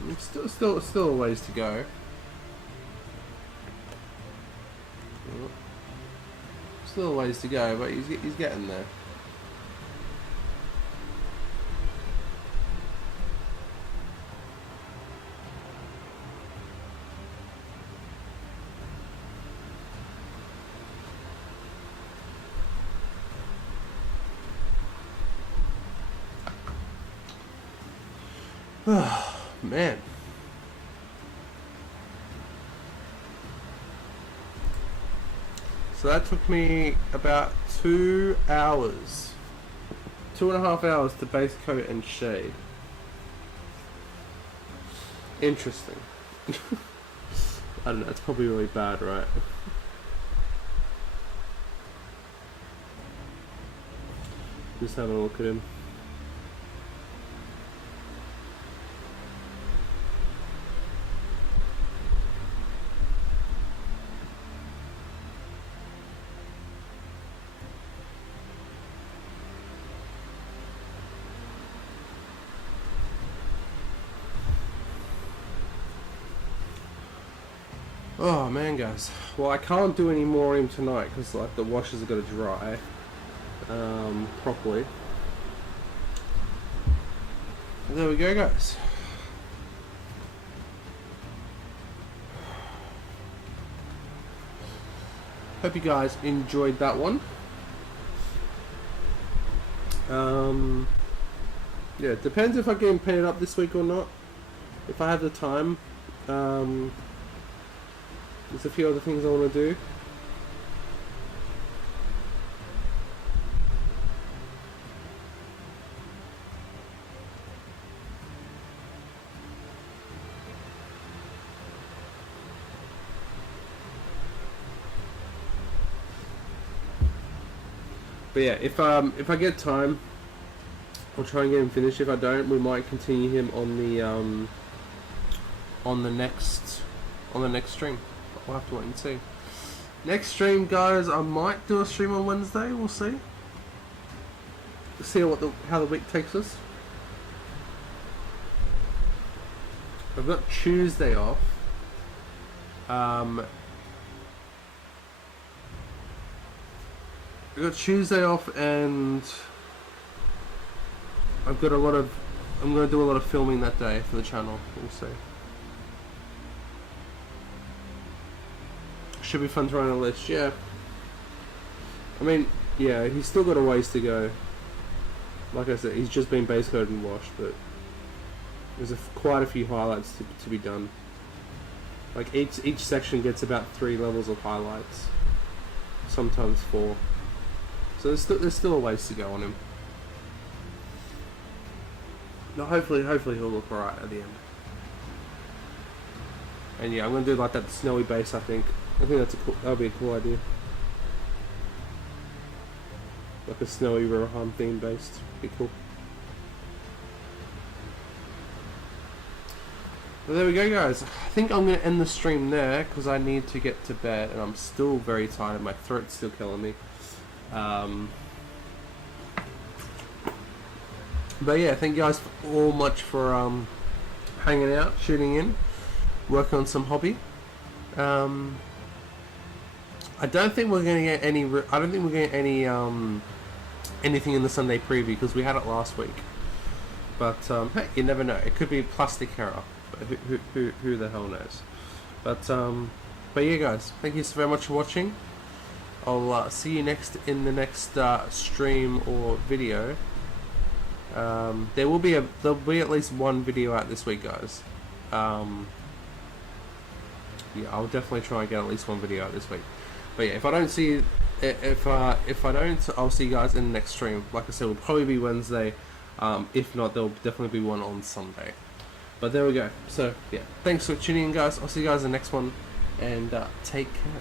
It's still a ways to go. Still a ways to go, but he's getting there. Man. So that took me about 2 hours. 2.5 hours to base coat and shade. Interesting. I don't know, it's probably really bad, right? Just having a look at him. Oh man, guys. Well, I can't do any more of him tonight because like the washers are going to dry properly. There we go, guys. Hope you guys enjoyed that one. Yeah, it depends if I get him painted up this week or not. If I have the time. There's a few other things I want to do. But yeah, if I get time, I'll try and get him finished. If I don't, we might continue him on the next stream. We'll have to wait and see. Next stream, guys, I might do a stream on Wednesday. We'll see. See how the week takes us. I've got Tuesday off. I've got Tuesday off, and I'm going to do a lot of filming that day for the channel. We'll see. Should be fun to run a list, yeah. I mean, yeah, he's still got a ways to go. Like I said, he's just been base coated and washed, but there's quite a few highlights to be done. Like each section gets about 3 levels of highlights, sometimes 4. So there's still a ways to go on him. Now hopefully he'll look alright at the end. And yeah, I'm gonna do like that snowy base. I think that'll be a cool idea. Like a snowy Rohan theme based. Be cool. But there we go, guys. I think I'm going to end the stream there because I need to get to bed and I'm still very tired. My throat's still killing me. But yeah, thank you guys all much for hanging out, shooting in, working on some hobby. I don't think we're going to get any. I don't think we're going to get any anything in the Sunday preview because we had it last week. But hey, you never know. It could be plastic error. But who the hell knows? But yeah, guys, thank you so very much for watching. I'll see you in the next stream or video. There'll be at least one video out this week, guys. Yeah, I'll definitely try and get at least one video out this week. But yeah, if I don't see, if I don't, I'll see you guys in the next stream. Like I said, it'll probably be Wednesday. If not, there'll definitely be one on Sunday. But there we go. So yeah, thanks for tuning in, guys. I'll see you guys in the next one, and take care.